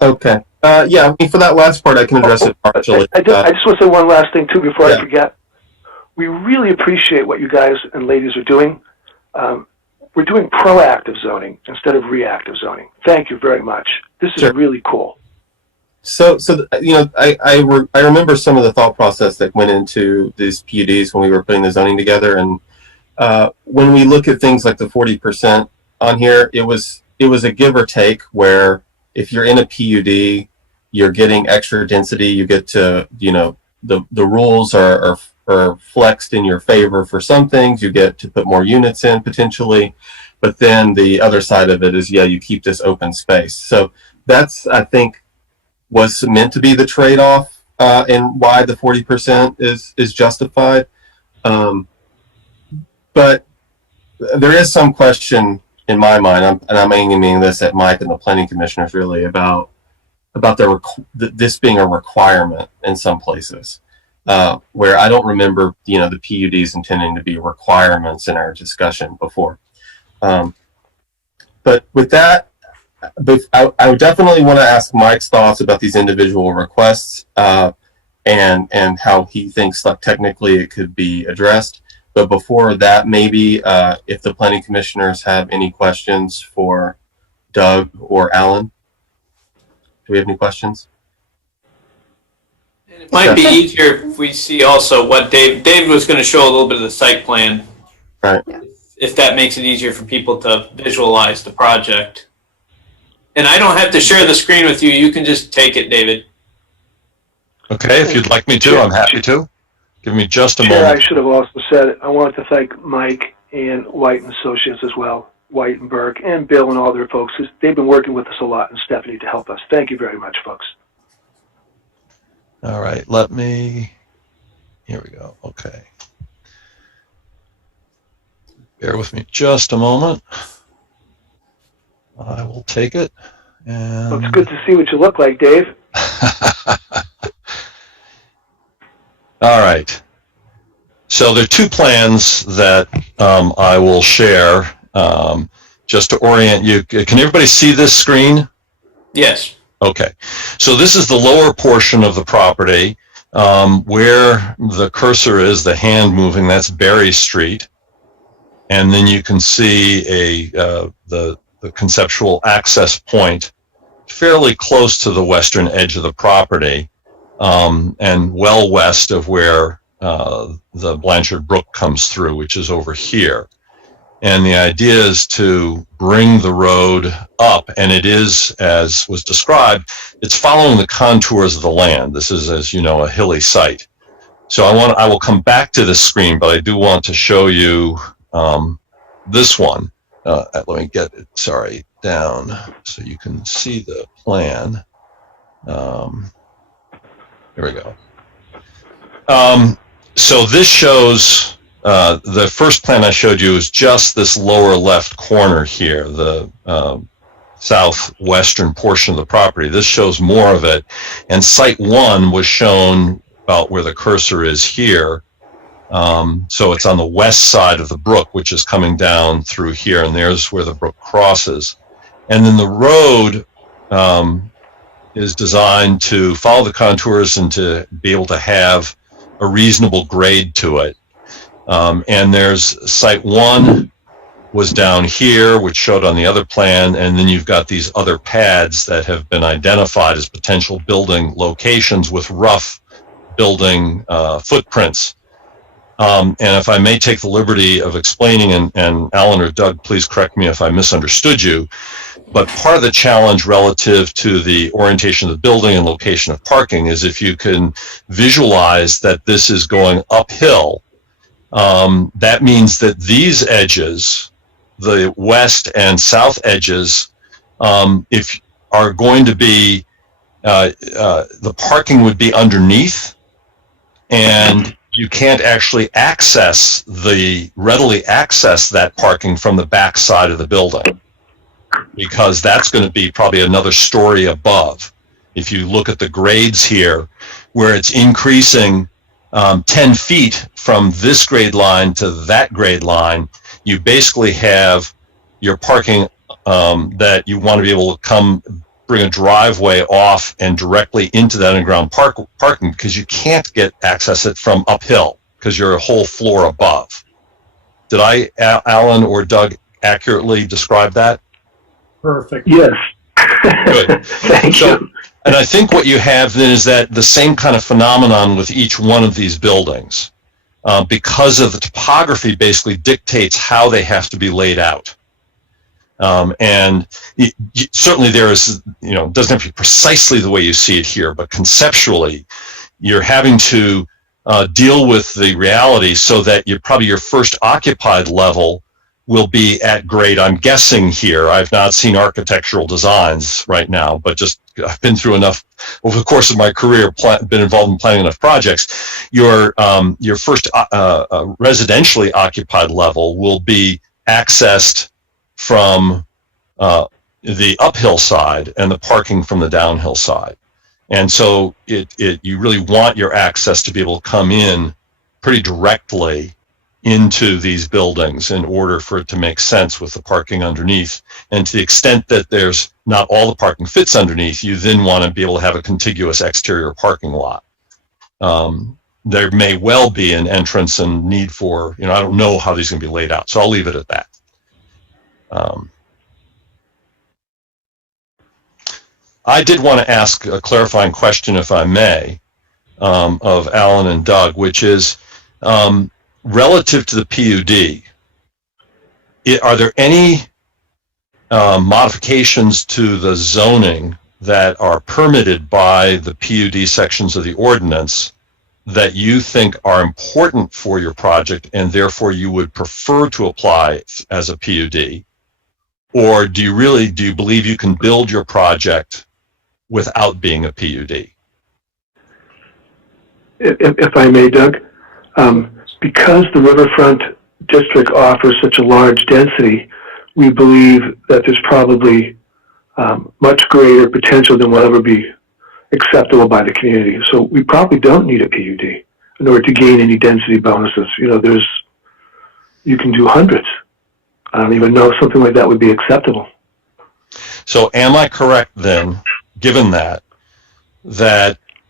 Okay. Yeah, I mean, for that last part, I can address it partially. I just want to say one last thing, too, before I forget. We really appreciate what you guys and ladies are doing. We're doing proactive zoning instead of reactive zoning. Thank you very much. This is really cool. So you know, I remember some of the thought process that went into these PUDs when we were putting the zoning together, and when we look at things like the 40% on here, it was a give or take, where if you're in a PUD, you're getting extra density. You get to, you know, the rules are flexed in your favor for some things. You get to put more units in potentially, but then the other side of it is, yeah, you keep this open space. So that's, I think, was meant to be the trade-off, and why the 40% is justified. But there is some question in my mind, and I'm aiming this at Mike and the planning commissioners really, about this being a requirement in some places. Where I don't remember, you know, the PUDs intending to be requirements in our discussion before. But with that, I would definitely want to ask Mike's thoughts about these individual requests, and how he thinks like technically it could be addressed. But before that, maybe if the planning commissioners have any questions for Doug or Alan. Do we have any questions? It might be easier if we see also what Dave was going to show a little bit of the site plan. Right. If that makes it easier for people to visualize the project. And I don't have to share the screen with you. You can just take it, David. Okay, if you'd like me to, I'm happy to. Give me just a Chair, moment. I should have also said, I wanted to thank Mike and White and Associates as well, White and Burke, and Bill and all their folks. They've been working with us a lot, and Stephanie to help us. Thank you very much, folks. All right, here we go. Okay. Bear with me just a moment. I will take it. And Well, it's good to see what you look like, Dave. all right. So there are two plans that I will share just to orient you. Can everybody see this screen? Yes. Okay, so this is the lower portion of the property where the cursor is, the hand moving, that's Berry Street. And then you can see the conceptual access point fairly close to the western edge of the property, and well west of where the Blanchard Brook comes through, which is over here. And the idea is to bring the road up, and it is, as was described, it's following the contours of the land. This is, as you know, a hilly site. So I will come back to this screen, but I do want to show you this one. let me get it, sorry, down so you can see the plan. Here we go. So this shows, the first plan I showed you is just this lower left corner here, the southwestern portion of the property. This shows more of it. And site 1 was shown about where the cursor is here. So it's on the west side of the brook, which is coming down through here, and there's where the brook crosses. And then the road is designed to follow the contours and to be able to have a reasonable grade to it. And there's site 1 was down here, which showed on the other plan, and then you've got these other pads that have been identified as potential building locations with rough building footprints. And if I may take the liberty of explaining, and Alan or Doug, please correct me if I misunderstood you, but part of the challenge relative to the orientation of the building and location of parking is if you can visualize that this is going uphill, that means that these edges, the west and south edges, if are going to be, the parking would be underneath, and you can't actually readily access that parking from the back side of the building, because that's going to be probably another story above. If you look at the grades here, where it's increasing 10 feet from this grade line to that grade line, you basically have your parking that you want to be able to bring a driveway off and directly into that underground parking, because you can't access it from uphill because you're a whole floor above. Did I, Alan or Doug, accurately describe that? Perfect. Yes. Good. Thank you. And I think what you have then is that the same kind of phenomenon with each one of these buildings, because of the topography basically dictates how they have to be laid out. And certainly there is, it doesn't have to be precisely the way you see it here, but conceptually, you're having to deal with the reality so that probably your first occupied level will be at grade. I'm guessing here, I've not seen architectural designs right now, but I've been through enough over the course of my career, been involved in planning enough projects. Your first residentially occupied level will be accessed from the uphill side and the parking from the downhill side. And so you really want your access to be able to come in pretty directly into these buildings in order for it to make sense with the parking underneath. And to the extent that there's not all the parking fits underneath, you then want to be able to have a contiguous exterior parking lot. There may well be an entrance and need for, I don't know how these are going to be laid out, so I'll leave it at that. I did want to ask a clarifying question, if I may, of Alan and Doug, which is, relative to the PUD, are there any modifications to the zoning that are permitted by the PUD sections of the ordinance that you think are important for your project and therefore you would prefer to apply as a PUD? Or do you believe you can build your project without being a PUD? If I may, Doug, because the riverfront district offers such a large density, we believe that there's probably much greater potential than will ever be acceptable by the community. So we probably don't need a PUD in order to gain any density bonuses. You can do hundreds. I don't even know if something like that would be acceptable. So am I correct then, given that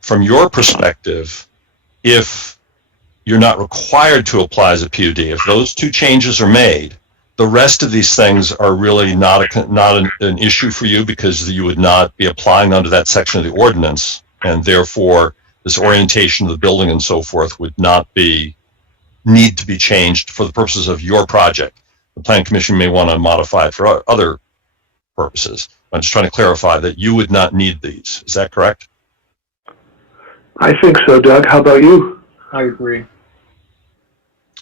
from your perspective, if you're not required to apply as a PUD, if those two changes are made, the rest of these things are really not an issue for you because you would not be applying under that section of the ordinance, and therefore this orientation of the building and so forth would not need to be changed for the purposes of your project. The Planning Commission may want to modify it for other purposes. I'm just trying to clarify that you would not need these. Is that correct? I think so, Doug. How about you? I agree.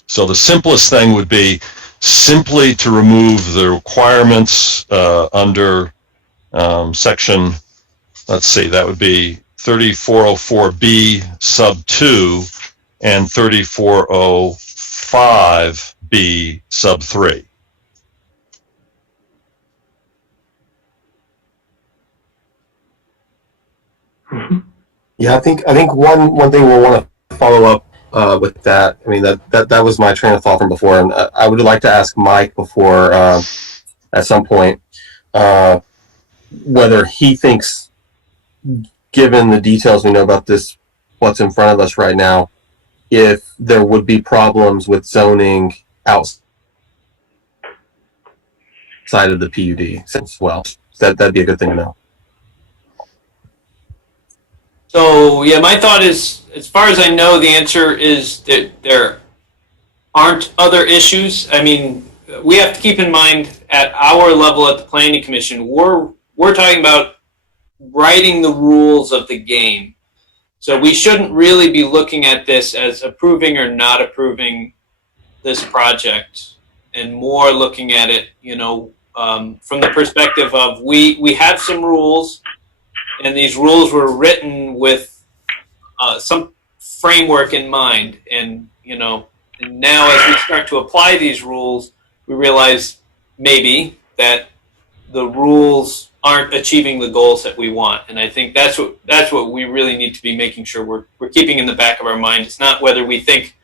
So the simplest thing would be simply to remove the requirements under section, let's see, that would be 3404B sub 2 and 3405B sub 3. Yeah, I think one thing we'll want to follow up with that. I mean, that was my train of thought from before, and I would like to ask Mike before at some point whether he thinks, given the details we know about this, what's in front of us right now, if there would be problems with zoning outside of the PUD as well. That'd be a good thing to know. So yeah, my thought is, as far as I know, the answer is that there aren't other issues. I mean, we have to keep in mind at our level at the Planning Commission, we're talking about writing the rules of the game. So we shouldn't really be looking at this as approving or not approving this project, and more looking at it, you know, from the perspective of we have some rules. And these rules were written with some framework in mind. And, you know, and now as we start to apply these rules, we realize maybe that the rules aren't achieving the goals that we want. And I think that's what we really need to be making sure we're keeping in the back of our mind. It's not whether we think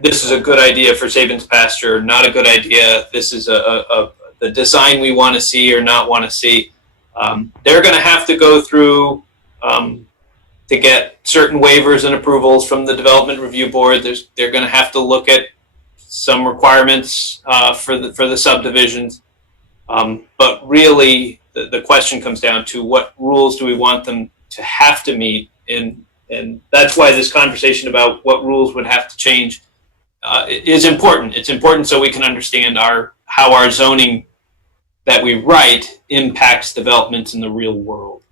this is a good idea for Sabin's pasture, not a good idea, this is the design we want to see or not want to see. They're going to have to go through to get certain waivers and approvals from the Development Review Board. They're going to have to look at some requirements for the subdivisions. But really, the question comes down to what rules do we want them to have to meet, and that's why this conversation about what rules would have to change is important. It's important so we can understand how our zoning that we write impacts developments in the real world.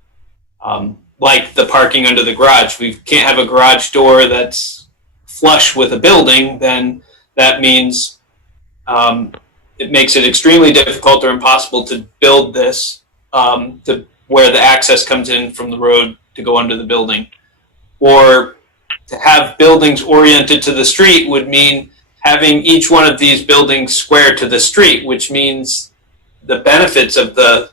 Like the parking under the garage. We can't have a garage door that's flush with a building, then that means it makes it extremely difficult or impossible to build this to where the access comes in from the road to go under the building. Or to have buildings oriented to the street would mean having each one of these buildings square to the street, which means the benefits of the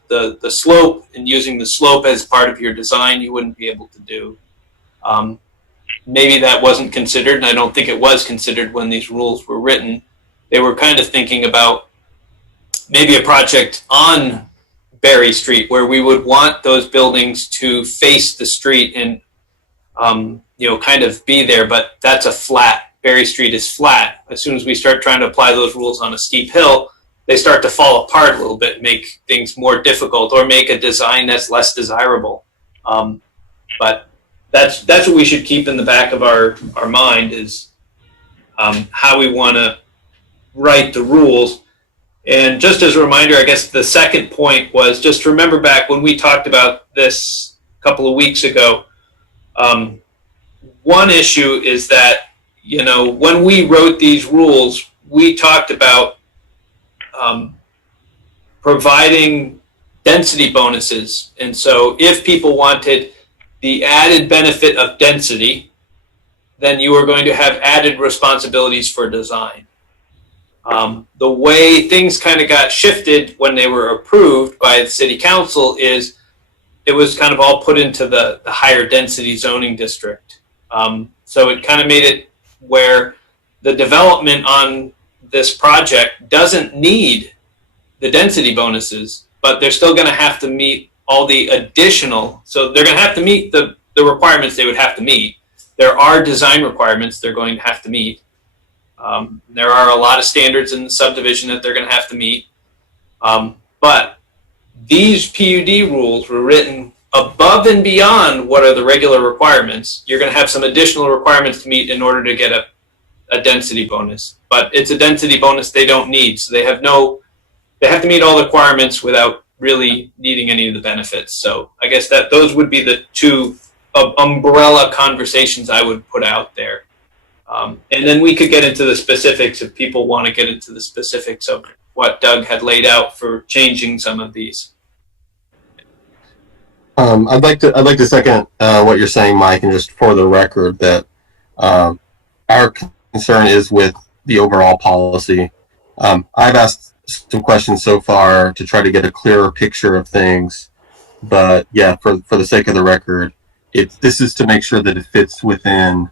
slope and using the slope as part of your design you wouldn't be able to do. Maybe that wasn't considered, and I don't think it was considered when these rules were written. They were kind of thinking about maybe a project on Berry Street where we would want those buildings to face the street and you know, kind of be there, but that's a flat. Berry Street is flat. As soon as we start trying to apply those rules on a steep hill, they start to fall apart a little bit, make things more difficult, or make a design that's less desirable. But that's what we should keep in the back of our mind is how we want to write the rules. And just as a reminder, I guess the second point was just remember back when we talked about this a couple of weeks ago. One issue is that, you know, when we wrote these rules, we talked about providing density bonuses. And so if people wanted the added benefit of density, then you are going to have added responsibilities for design. The way things kind of got shifted when they were approved by the city council is it was kind of all put into the higher density zoning district. So it kind of made it where the development on this project doesn't need the density bonuses, but they're still going to have to meet all the additional. So they're going to have to meet the requirements they would have to meet. There are design requirements they're going to have to meet. There are a lot of standards in the subdivision that they're going to have to meet. But these PUD rules were written above and beyond what are the regular requirements. You're going to have some additional requirements to meet in order to get a density bonus. But it's a density bonus they don't need. So they have to meet all the requirements without really needing any of the benefits. So I guess those would be the two umbrella conversations I would put out there. And then we could get into the specifics if people want to get into the specifics of what Doug had laid out for changing some of these. I'd like to second what you're saying, Mike, and just for the record that our concern is with the overall policy. I've asked some questions so far to try to get a clearer picture of things, but yeah, for the sake of the record, this is to make sure that it fits within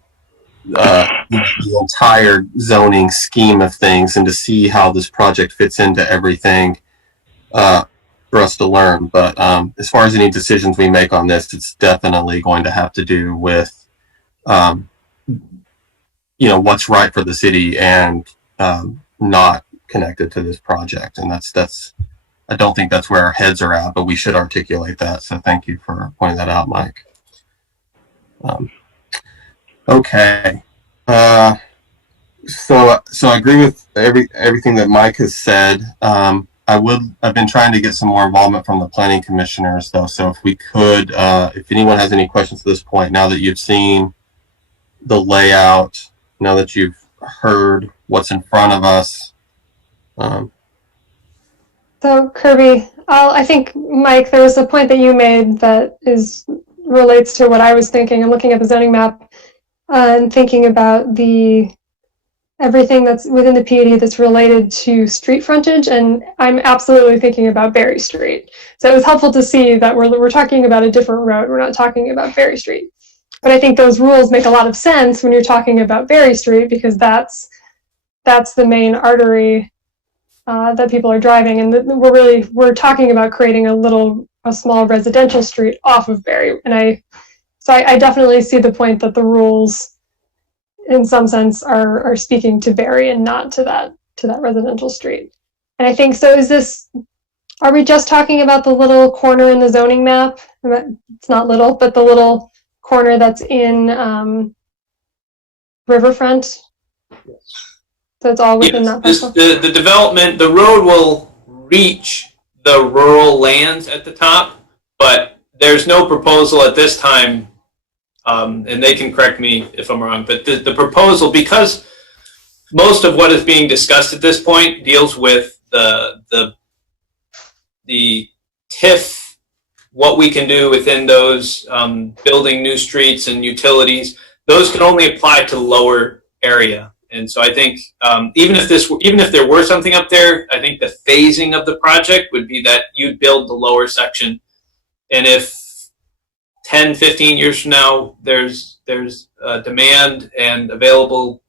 the entire zoning scheme of things, and to see how this project fits into everything for us to learn. But as far as any decisions we make on this, it's definitely going to have to do with what's right for the city, and not connected to this project. And that's I don't think that's where our heads are at, but we should articulate that. So thank you for pointing that out, Mike. Okay. So I agree with everything that Mike has said. I've been trying to get some more involvement from the planning commissioners, though. So if we could, if anyone has any questions at this point, now that you've seen the layout, now that you've heard what's in front of us. So Kirby, I think, Mike, there was a point that you made that relates to what I was thinking. I'm looking at the zoning map and thinking about everything that's within the PUD that's related to street frontage, and I'm absolutely thinking about Berry Street. So it was helpful to see that we're talking about a different road. We're not talking about Berry Street. But I think those rules make a lot of sense when you're talking about Berry Street, because that's the main artery that people are driving, and we're talking about creating a small residential street off of Berry. And I definitely see the point that the rules, in some sense, are speaking to Berry and not to that residential street. And I think so. Are we just talking about the little corner in the zoning map? It's not little, but the little corner that's in Riverfront. So it's all within that parcel. The development, the road will reach the rural lands at the top, but there's no proposal at this time, and they can correct me if I'm wrong, but the proposal, because most of what is being discussed at this point deals with the TIF, what we can do within those, building new streets and utilities, those can only apply to the lower area. And so I think even if there were something up there, I think the phasing of the project would be that you'd build the lower section. And if 10, 15 years from now, there's demand and available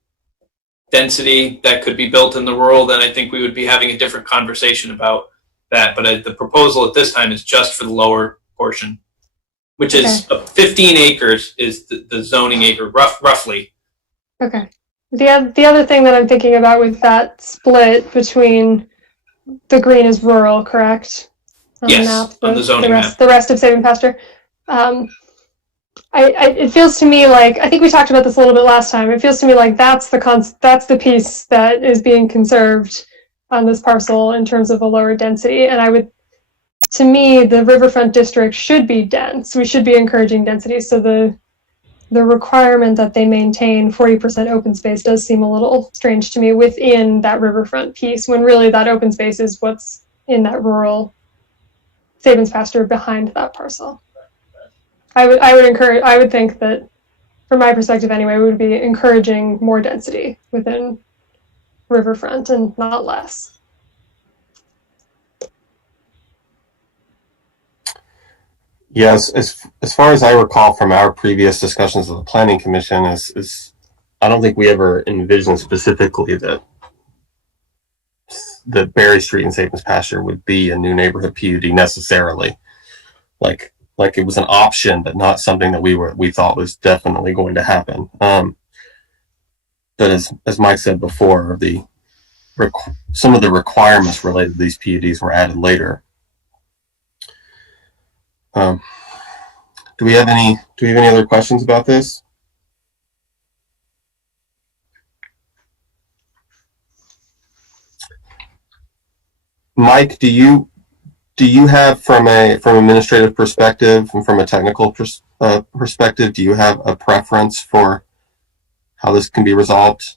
density that could be built in the rural, then I think we would be having a different conversation about that. But the proposal at this time is just for the lower portion, which is 15 acres is the zoning acre, roughly. Okay. The other thing that I'm thinking about with that split between the green is rural, correct? Yes, on the zoning map. The rest of Saving Pasture. It feels to me like, I think we talked about this a little bit last time. It feels to me like that's the piece that is being conserved on this parcel in terms of a lower density. And to me, the riverfront district should be dense. We should be encouraging density. So the requirement that they maintain 40% open space does seem a little strange to me within that riverfront piece, when really that open space is what's in that rural Savings Pasture behind that parcel. I would think that, from my perspective anyway, we would be encouraging more density within riverfront and not less. Yes, as far as I recall from our previous discussions with the Planning Commission, I don't think we ever envisioned specifically that Berry Street and Savings Pasture would be a new neighborhood PUD necessarily. Like it was an option, but not something that we thought was definitely going to happen. But as Mike said before, some of the requirements related to these PUDs were added later. Do we have any other questions about this? Mike, do you have, from administrative perspective and from a technical perspective, do you have a preference for this can be resolved?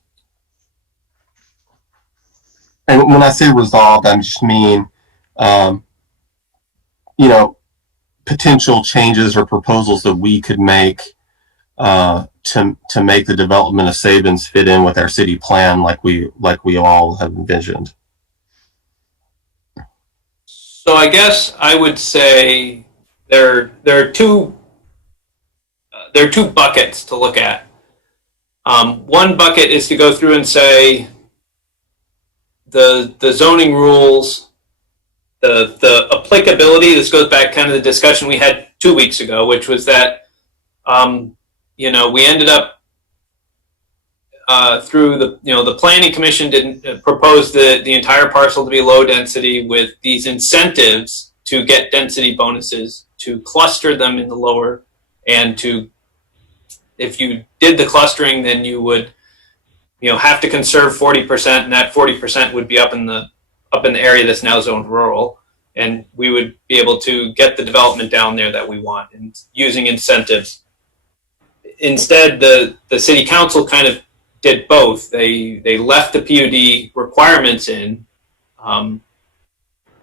And when I say resolved, I just mean, potential changes or proposals that we could make to make the development of Sabins fit in with our city plan, like we all have envisioned. So I guess I would say there are two buckets to look at. One bucket is to go through and say the zoning rules, the applicability. This goes back kind of the discussion we had 2 weeks ago, which was that we ended up through the planning commission didn't propose the entire parcel to be low density with these incentives to get density bonuses, to cluster them in the lower, and to, if you did the clustering, then you would have to conserve 40%, and that 40% would be up in the area that's now zoned rural, and we would be able to get the development down there that we want, and using incentives. Instead, the city council kind of did both. They left the PUD requirements in,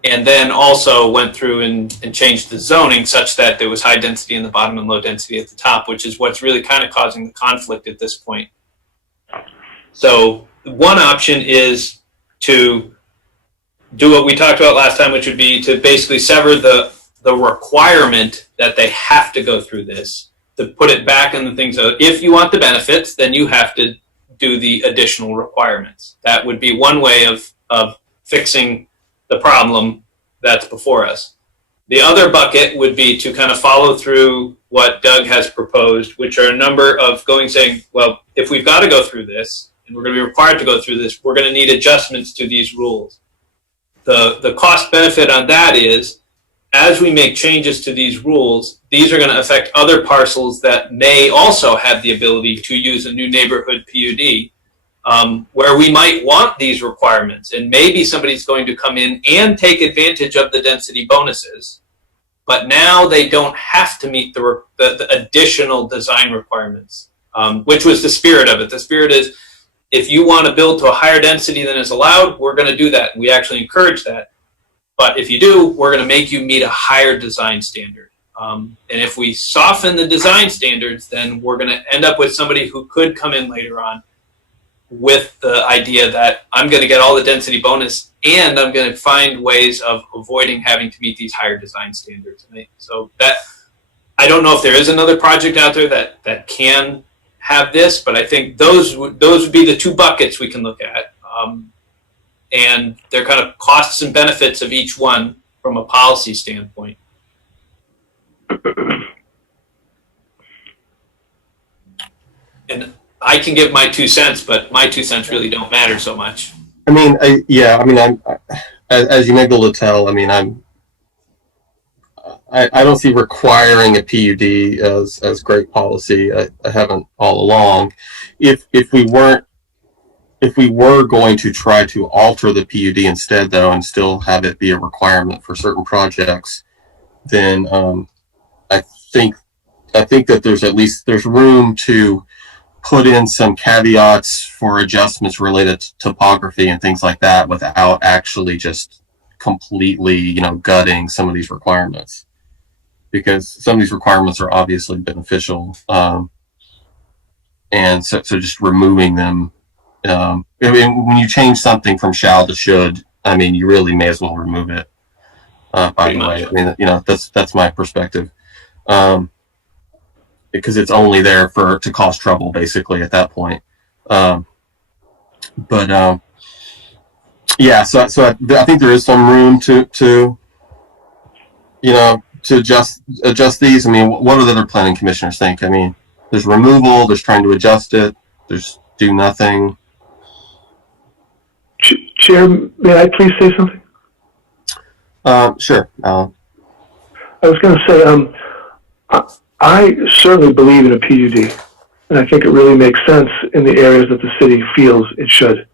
and then also went through and changed the zoning such that there was high density in the bottom and low density at the top, which is what's really kind of causing the conflict at this point. So one option is to do what we talked about last time, which would be to basically sever the requirement that they have to go through this, to put it back in the things of, if you want the benefits, then you have to do the additional requirements. That would be one way of fixing the problem that's before us. The other bucket would be to kind of follow through what Doug has proposed, which are a number of saying, well, if we've got to go through this, and we're going to be required to go through this, we're going to need adjustments to these rules. The cost benefit on that is, as we make changes to these rules, these are going to affect other parcels that may also have the ability to use a new neighborhood PUD, where we might want these requirements. And maybe somebody's going to come in and take advantage of the density bonuses, but now they don't have to meet the additional design requirements, which was the spirit of it. The spirit is, if you want to build to a higher density than is allowed, we're going to do that. We actually encourage that. But if you do, we're going to make you meet a higher design standard. And if we soften the design standards, then we're going to end up with somebody who could come in later on with the idea that I'm going to get all the density bonus and I'm going to find ways of avoiding having to meet these higher design standards. So that, I don't know if there is another project out there that can have this, but I think those would be the two buckets we can look at. And they're kind of costs and benefits of each one from a policy standpoint. And I can give my 2 cents, but my 2 cents really don't matter so much. I mean, as you may be able to tell, I don't see requiring a PUD as great policy. I haven't all along. If we were going to try to alter the PUD instead, though, and still have it be a requirement for certain projects, then I think that there's room to put in some caveats for adjustments related to topography and things like that without actually just completely, gutting some of these requirements, because some of these requirements are obviously beneficial, and so just removing them. When you change something from shall to should, you really may as well remove it. By the way, that's my perspective, because it's only there to cause trouble, basically, at that point. Yeah. So I think there is some room to adjust these. What do the other planning commissioners think? There's removal. There's trying to adjust it. There's do nothing. Chair, may I please say something? Sure, Alan. I was going to say, I certainly believe in a PUD, and I think it really makes sense in the areas that the city feels it should.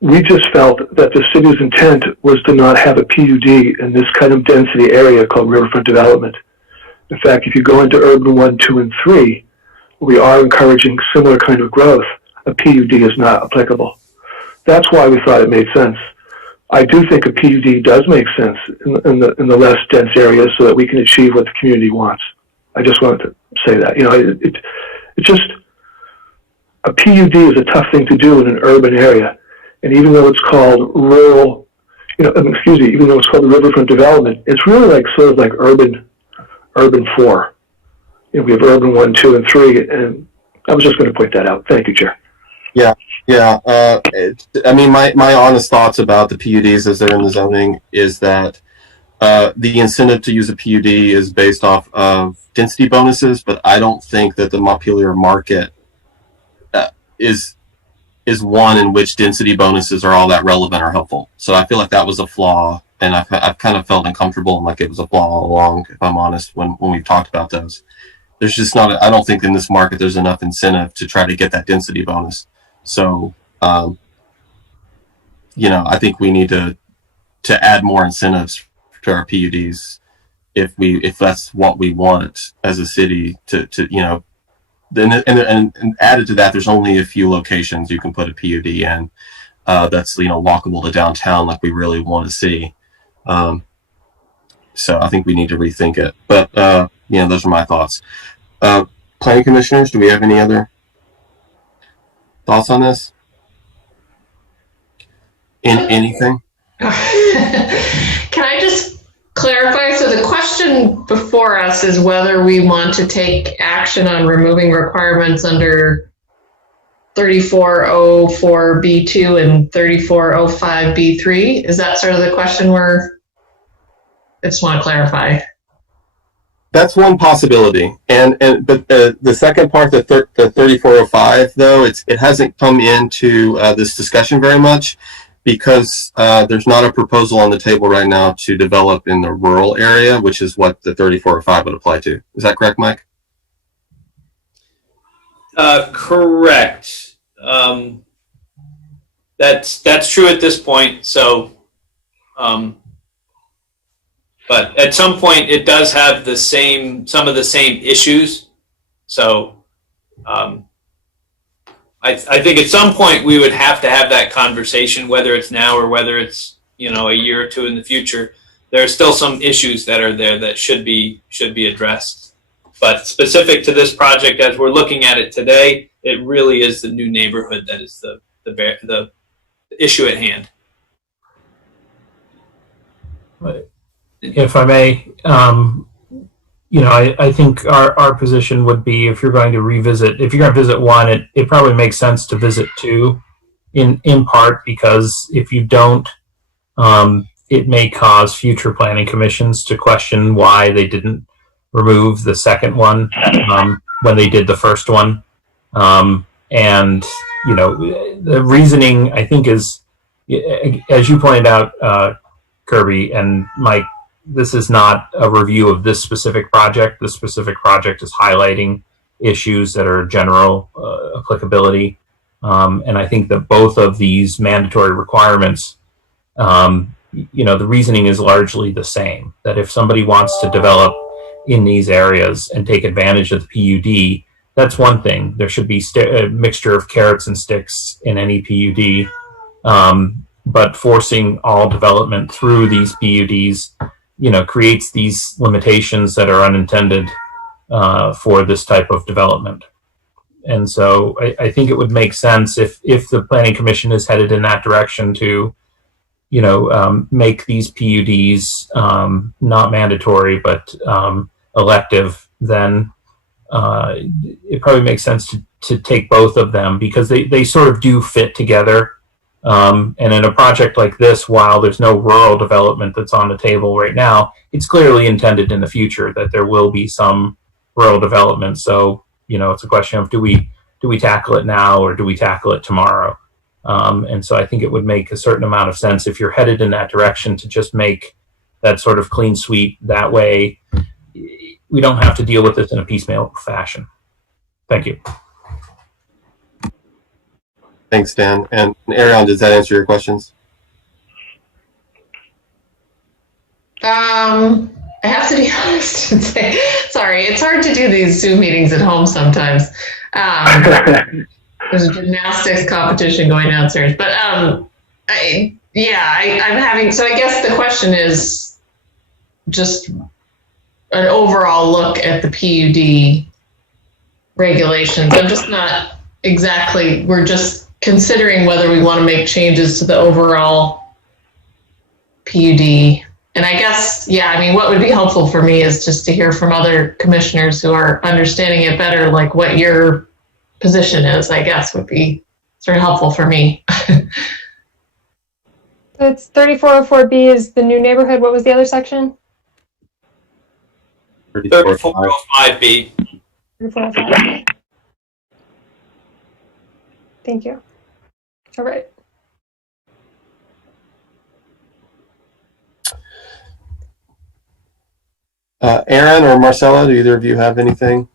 We just felt that the city's intent was to not have a PUD in this kind of density area called riverfront development. In fact, if you go into urban 1, 2, and 3, we are encouraging similar kind of growth, a PUD is not applicable. That's why we thought it made sense. I do think a PUD does make sense in the less dense areas so that we can achieve what the community wants. I just wanted to say that. You know, it just, a PUD is a tough thing to do in an urban area. And even though it's called rural, even though it's called the riverfront development, it's really like sort of like urban 4. You know, we have urban 1, 2, and 3, and I was just going to point that out. Thank you, Chair. Yeah. I mean, my honest thoughts about the PUDs as they're in the zoning is that the incentive to use a PUD is based off of density bonuses, but I don't think that the Montpelier market is one in which density bonuses are all that relevant or helpful. So I feel like that was a flaw, and I've kind of felt uncomfortable and like it was a flaw all along, if I'm honest, when we've talked about those. There's just not, I don't think in this market there's enough incentive to try to get that density bonus. So, you know, I think we need to add more incentives to our PUDs if that's what we want as a city to you know, and added to that, there's only a few locations you can put a PUD in that's, you know, walkable to downtown like we really want to see. So I think we need to rethink it. But you know, those are my thoughts. Planning commissioners, do we have any other thoughts on this? Anything? Can I just clarify? So the question before us is whether we want to take action on removing requirements under 3404B2 and 3405B3. Is that sort of the question I just want to clarify? That's one possibility, but the second part, the 3405, though, it hasn't come into this discussion very much because there's not a proposal on the table right now to develop in the rural area, which is what the 3405 would apply to. Is that correct, Mike? Correct. That's true at this point. So. But at some point, it does have some of the same issues. So I think at some point we would have to have that conversation, whether it's now or whether it's, you know, a year or two in the future. There are still some issues that are there that should be addressed. But specific to this project, as we're looking at it today, it really is the new neighborhood that is the issue at hand. If I may, you know, I think our position would be if you're going to visit one, it probably makes sense to visit two, in part because if you don't, it may cause future planning commissions to question why they didn't remove the second one when they did the first one. And, you know, the reasoning, I think, is, as you pointed out, Kirby and Mike, this is not a review of this specific project. This specific project is highlighting issues that are general applicability. And I think that both of these mandatory requirements, you know, the reasoning is largely the same, that if somebody wants to develop in these areas and take advantage of the PUD, that's one thing. There should be a mixture of carrots and sticks in any PUD. But forcing all development through these PUDs, you know, creates these limitations that are unintended for this type of development. And so I think it would make sense if the Planning Commission is headed in that direction to, you know, make these PUDs not mandatory but elective, then it probably makes sense to take both of them because they sort of do fit together. And in a project like this, while there's no rural development that's on the table right now, it's clearly intended in the future that there will be some rural development. So, you know, it's a question of do we tackle it now or do we tackle it tomorrow? And so I think it would make a certain amount of sense if you're headed in that direction to just make that sort of clean sweep. That way, we don't have to deal with this in a piecemeal fashion. Thank you. Thanks, Dan. And Ariane, does that answer your questions? I have to be honest and say, sorry, it's hard to do these Zoom meetings at home sometimes. There's a gymnastics competition going downstairs, but I'm having, so I guess the question is just an overall look at the PUD regulations. I'm just not exactly, we're just considering whether we want to make changes to the overall PUD. And I guess, what would be helpful for me is just to hear from other commissioners who are understanding it better, like what your position is, I guess, would be sort of helpful for me. It's 3404B is the new neighborhood. What was the other section? 3405B. 3405. Thank you. All right. Aaron or Marcella, do either of you have anything?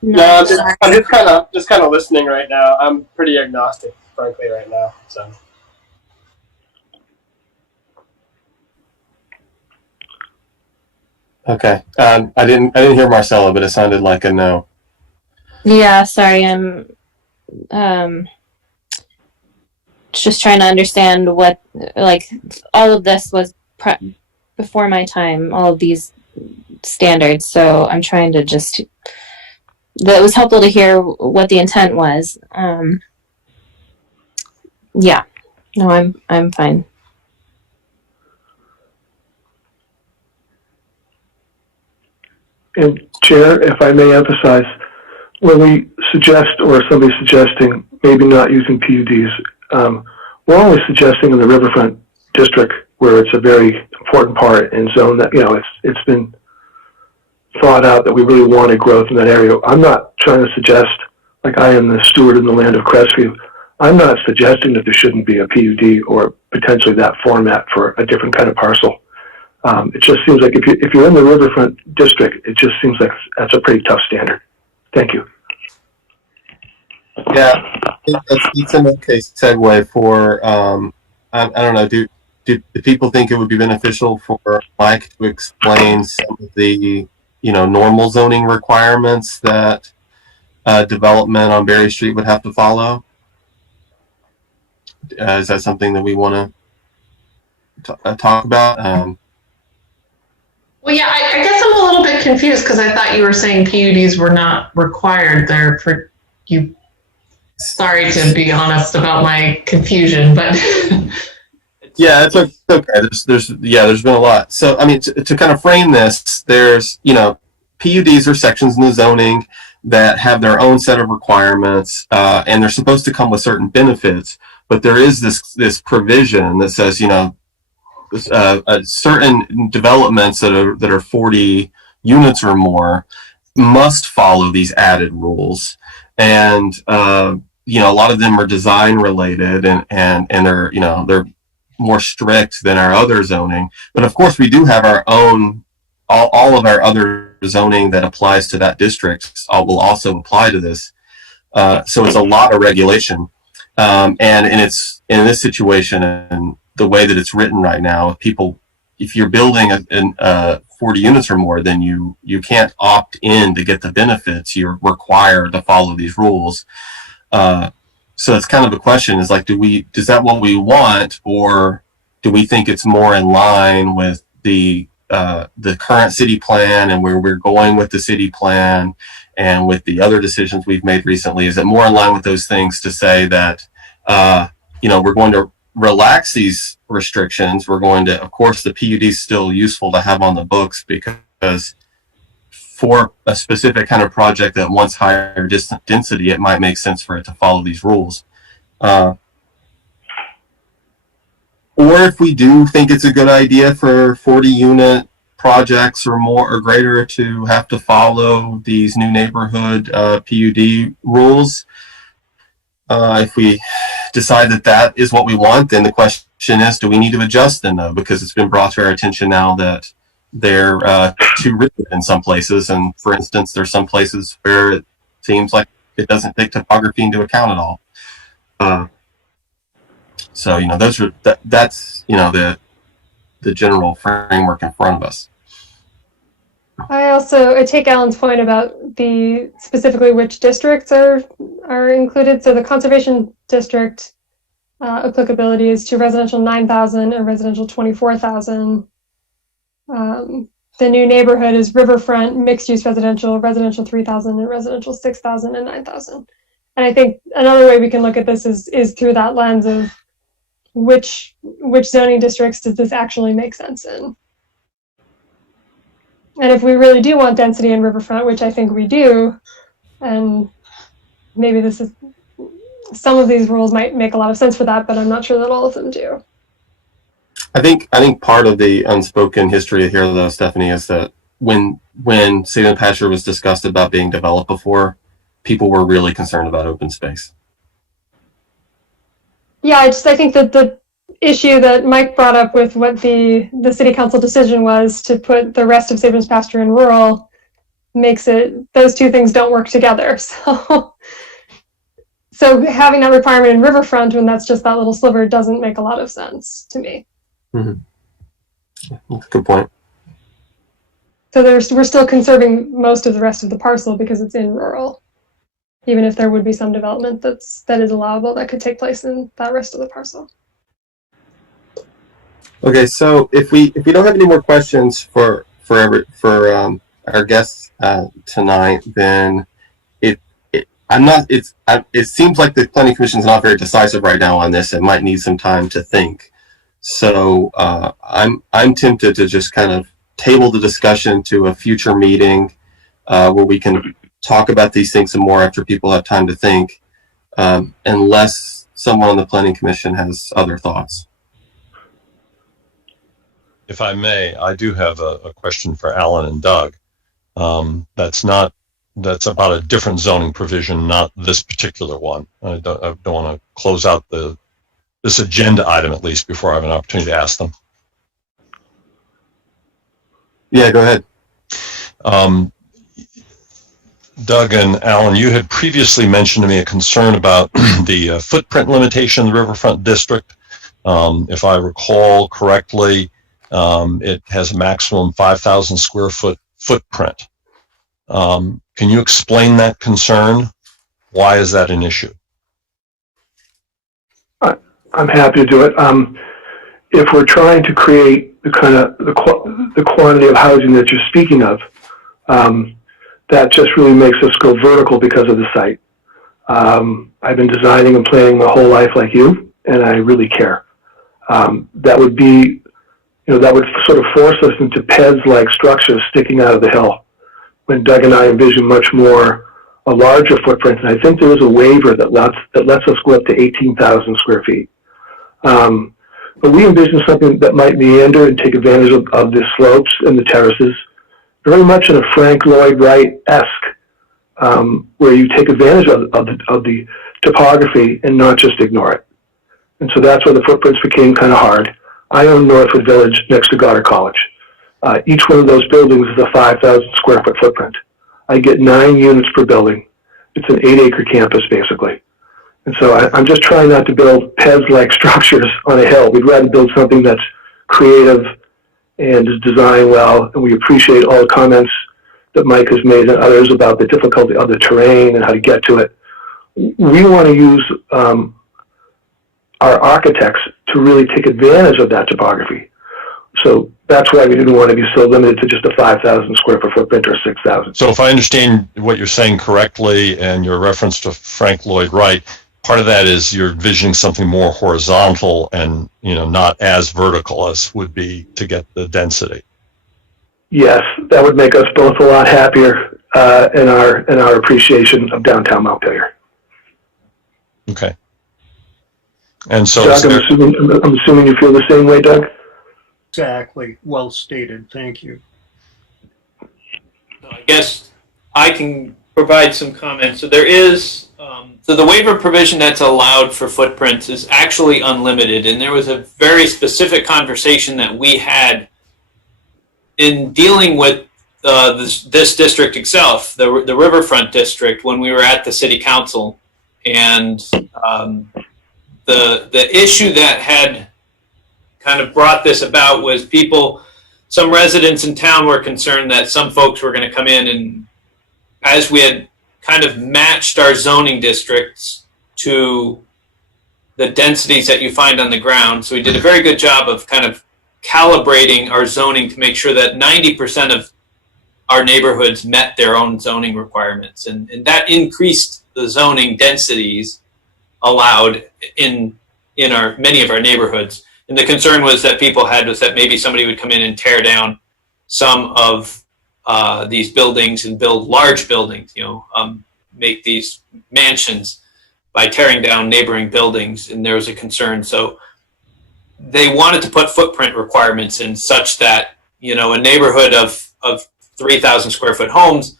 No, I'm just kind of listening right now. I'm pretty agnostic, frankly, right now. So. Okay. I didn't hear Marcella, but it sounded like a no. Yeah, sorry, I'm just trying to understand what, like, all of this was before my time, all of these standards, so I'm trying to just, that was helpful to hear what the intent was. Yeah, no, I'm fine. And Chair, if I may emphasize, when we suggest or somebody's suggesting maybe not using PUDs, we're only suggesting in the riverfront district where it's a very important part and zone that, it's been thought out that we really wanted growth in that area. I'm not trying to suggest, like I am the steward in the land of Crestview, I'm not suggesting that there shouldn't be a PUD or potentially that format for a different kind of parcel. It just seems like if you're in the riverfront district, it just seems like that's a pretty tough standard. Thank you. Yeah, it's an okay segue for, I don't know, do people think it would be beneficial for Mike to explain some of the, normal zoning requirements that development on Berry Street would have to follow? Is that something that we want to talk about? Well, yeah, I guess I'm a little bit confused because I thought you were saying PUDs were not required there for you. Sorry to be honest about my confusion, but yeah, it's okay. There's been a lot. So, I mean, to kind of frame this, there's, PUDs are sections in the zoning that have their own set of requirements, and they're supposed to come with certain benefits. But there is this provision that says, certain developments that are 40 units or more must follow these added rules. And, a lot of them are design related and they're, they're more strict than our other zoning. But of course we do have our own, all of our other zoning that applies to that district will also apply to this. So it's a lot of regulation. And it's in this situation and the way that it's written right now, if you're building a 40 units or more, then you can't opt in to get the benefits. You're required to follow these rules. So it's kind of a question is like, is that what we want, or do we think it's more in line with the current city plan and where we're going with the city plan and with the other decisions we've made recently? Is it more in line with those things to say that, we're going to relax these restrictions? We're going to, of course, the PUD is still useful to have on the books because for a specific kind of project that wants higher density, it might make sense for it to follow these rules. Or if we do think it's a good idea for 40 unit projects or more or greater to have to follow these new neighborhood PUD rules, if we decide that is what we want, then the question is, do we need to adjust them though? Because it's been brought to our attention now that they're too rigid in some places. And for instance, there's some places where it seems like it doesn't take topography into account at all. So, those are that's the general framework in front of us. I take Alan's point about the specifically which districts are included. So the conservation district applicability is to residential 9,000 and residential 24,000. The new neighborhood is riverfront, mixed-use residential 3,000 and residential 6,000 and 9,000. And I think another way we can look at this is through that lens of which zoning districts does this actually make sense in? And if we really do want density in riverfront, which I think we do, and maybe some of these rules might make a lot of sense for that, but I'm not sure that all of them do. I think part of the unspoken history here, though, Stephanie, is that when Salem Pasture was discussed about being developed before, people were really concerned about open space. Yeah, I think that the issue that Mike brought up with what the city council decision was to put the rest of Sabin's Pasture in rural makes it, those two things don't work together. So having that requirement in riverfront when that's just that little sliver doesn't make a lot of sense to me. Mm-hmm. Good point. So we're still conserving most of the rest of the parcel because it's in rural, even if there would be some development that is allowable that could take place in that rest of the parcel. Okay, so if we don't have any more questions for our guests tonight, then it seems like the Planning Commission is not very decisive right now on this. It might need some time to think. So I'm tempted to just kind of table the discussion to a future meeting where we can talk about these things some more after people have time to think, unless someone on the Planning Commission has other thoughts. If I may, I do have a question for Alan and Doug. That's about a different zoning provision, not this particular one. I don't want to close out this agenda item, at least, before I have an opportunity to ask them. Yeah, go ahead. Doug and Alan, you had previously mentioned to me a concern about the footprint limitation in the Riverfront District. If I recall correctly, it has a maximum 5,000 square foot footprint. Can you explain that concern? Why is that an issue? I'm happy to do it. If we're trying to create the quantity of housing that you're speaking of, that just really makes us go vertical because of the site. I've been designing and planning my whole life like you, and I really care. That would be, that would sort of force us into PEDS-like structures sticking out of the hill, when Doug and I envision much more a larger footprint. And I think there is a waiver that lets us go up to 18,000 square feet. But we envision something that might meander and take advantage of the slopes and the terraces, very much in a Frank Lloyd Wright-esque, where you take advantage of the topography and not just ignore it. And so that's where the footprints became kind of hard. I own Northwood Village next to Goddard College. Each one of those buildings is a 5,000 square foot footprint. I get 9 units per building. It's an 8-acre campus, basically. And so I'm just trying not to build PEDS-like structures on a hill. We'd rather build something that's creative and is designed well, and we appreciate all the comments that Mike has made and others about the difficulty of the terrain and how to get to it. We want to use our architects to really take advantage of that topography. So that's why we didn't want to be so limited to just a 5,000 square foot footprint or 6,000. So if I understand what you're saying correctly and your reference to Frank Lloyd Wright, part of that is you're envisioning something more horizontal and not as vertical as would be to get the density. Yes, that would make us both a lot happier in our appreciation of downtown Montpelier. Okay. And so Doug, I'm assuming you feel the same way, Doug? Exactly. Well stated. Thank you. I guess I can provide some comments. So there is, so the waiver provision that's allowed for footprints is actually unlimited. And there was a very specific conversation that we had in dealing with this district itself, the Riverfront District, when we were at the City Council. And the issue that had kind of brought this about was some residents in town were concerned that some folks were going to come in, and as we had kind of matched our zoning districts to the densities that you find on the ground. So we did a very good job of kind of calibrating our zoning to make sure that 90% of our neighborhoods met their own zoning requirements. And that increased the zoning densities allowed in many of our neighborhoods. And the concern was that that maybe somebody would come in and tear down some of these buildings and build large buildings, make these mansions by tearing down neighboring buildings. And there was a concern. So they wanted to put footprint requirements in such that, a neighborhood of 3,000 square foot homes,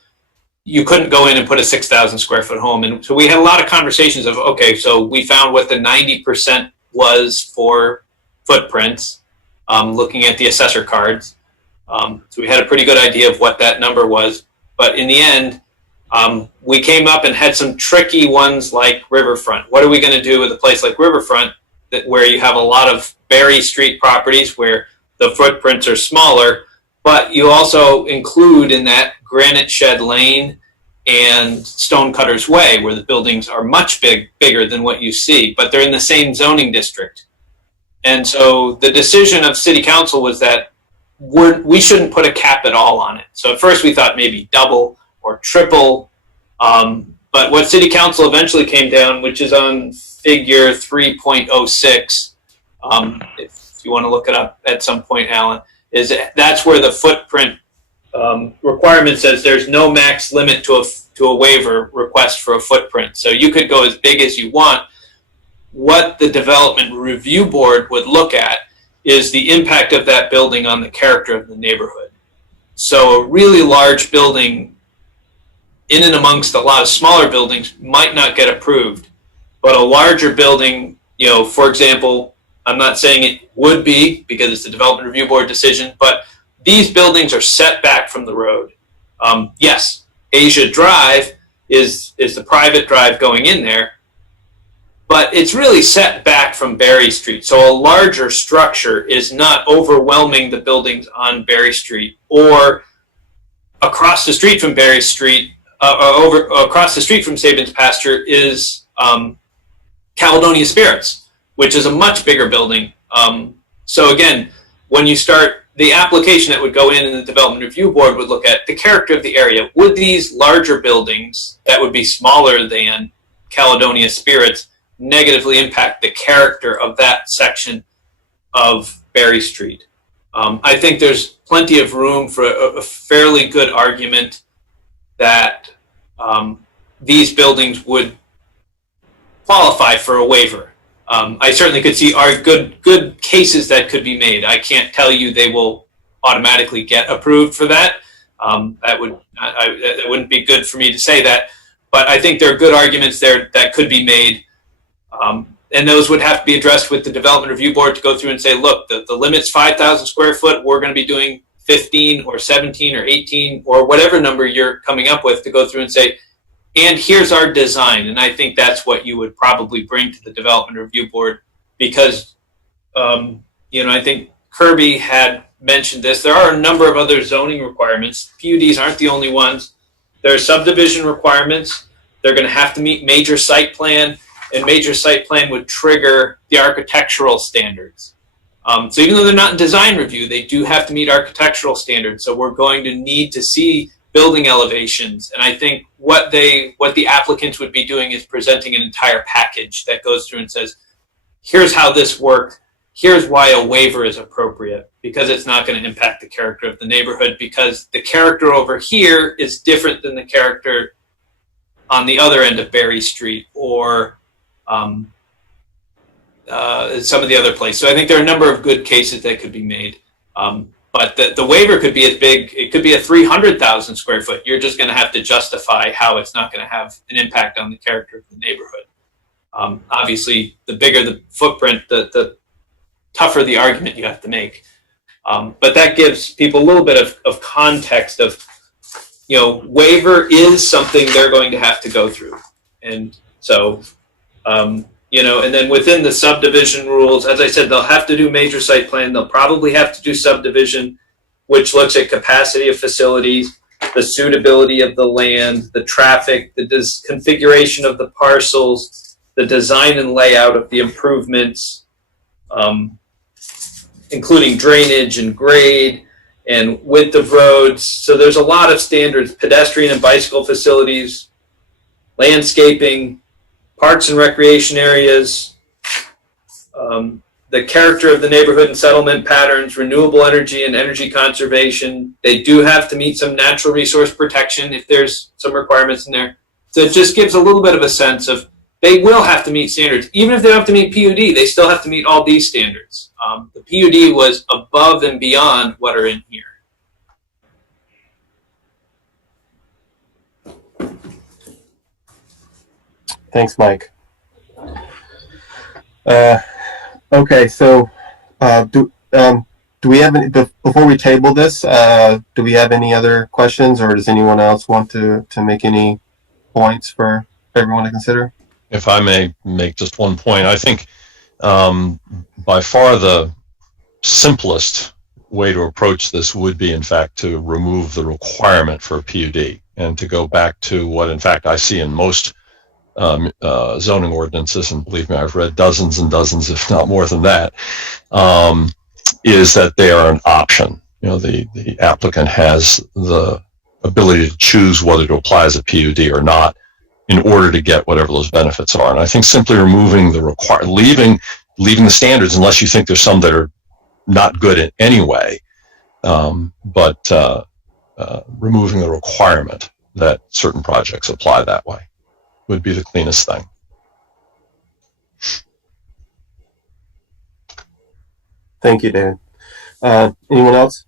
you couldn't go in and put a 6,000 square foot home. And so we had a lot of conversations of, okay, so we found what the 90% was for footprints, looking at the assessor cards. So we had a pretty good idea of what that number was. But in the end, we came up and had some tricky ones like Riverfront. What are we going to do with a place like Riverfront where you have a lot of Berry Street properties where the footprints are smaller, but you also include in that Granite Shed Lane and Stonecutters Way, where the buildings are much bigger than what you see, but they're in the same zoning district. And so the decision of City Council was that we shouldn't put a cap at all on it. So at first we thought maybe double or triple, but what City Council eventually came down, which is on figure 3.06, if you want to look it up at some point, Alan, is that's where the footprint requirement says there's no max limit to a waiver request for a footprint. So you could go as big as you want. What the Development Review Board would look at is the impact of that building on the character of the neighborhood. So a really large building in and amongst a lot of smaller buildings might not get approved, but a larger building, for example, I'm not saying it would be because it's the Development Review Board decision, but these buildings are set back from the road. Yes, Asia Drive is the private drive going in there, but it's really set back from Berry Street. So a larger structure is not overwhelming the buildings on Berry Street, or across the street from Berry Street, across the street from Sabin's Pasture is Caledonia Spirits, which is a much bigger building. So again, when you start the application that would go in the Development Review Board would look at the character of the area. Would these larger buildings that would be smaller than Caledonia Spirits negatively impact the character of that section of Berry Street? I think there's plenty of room for a fairly good argument that these buildings would qualify for a waiver. I certainly could see good cases that could be made. I can't tell you they will automatically get approved for that. That wouldn't be good for me to say that. But I think there are good arguments there that could be made. And those would have to be addressed with the Development Review Board to go through and say, look, the limit's 5,000 square foot. We're going to be doing 15 or 17 or 18 or whatever number you're coming up with to go through and say, and here's our design. And I think that's what you would probably bring to the Development Review Board because, I think Kirby had mentioned this. There are a number of other zoning requirements. PUDs aren't the only ones. There are subdivision requirements. They're going to have to meet major site plan, and major site plan would trigger the architectural standards. So even though they're not in design review, they do have to meet architectural standards. So we're going to need to see building elevations. And I think what the applicants would be doing is presenting an entire package that goes through and says, here's how this works. Here's why a waiver is appropriate, because it's not going to impact the character of the neighborhood, because the character over here is different than the character on the other end of Berry Street or some of the other places. So I think there are a number of good cases that could be made. But the waiver could be as big, it could be a 300,000 square foot. You're just going to have to justify how it's not going to have an impact on the character of the neighborhood. Obviously, the bigger the footprint, the tougher the argument you have to make. But that gives people a little bit of context of, waiver is something they're going to have to go through. And so you know, and then within the subdivision rules, as I said, they'll have to do major site plan. They'll probably have to do subdivision, which looks at capacity of facilities, the suitability of the land, the traffic, the configuration of the parcels, the design and layout of the improvements, including drainage and grade and width of roads. So there's a lot of standards: pedestrian and bicycle facilities, landscaping, parks and recreation areas, the character of the neighborhood and settlement patterns, renewable energy and energy conservation. They do have to meet some natural resource protection if there's some requirements in there. So it just gives a little bit of a sense of they will have to meet standards. Even if they don't have to meet PUD, they still have to meet all these standards. The PUD was above and beyond what are in here. Thanks, Mike. Okay, so do we have any, before we table this, do we have any other questions, or does anyone else want to make any points for everyone to consider? If I may make just one point, I think by far the simplest way to approach this would be, in fact, to remove the requirement for a PUD and to go back to what, in fact, I see in most zoning ordinances, and believe me, I've read dozens and dozens, if not more than that, is that they are an option. You know, the applicant has the ability to choose whether to apply as a PUD or not in order to get whatever those benefits are. And I think simply removing the leaving the standards, unless you think there's some that are not good in any way, but removing the requirement that certain projects apply that way would be the cleanest thing. Thank you, David. Anyone else?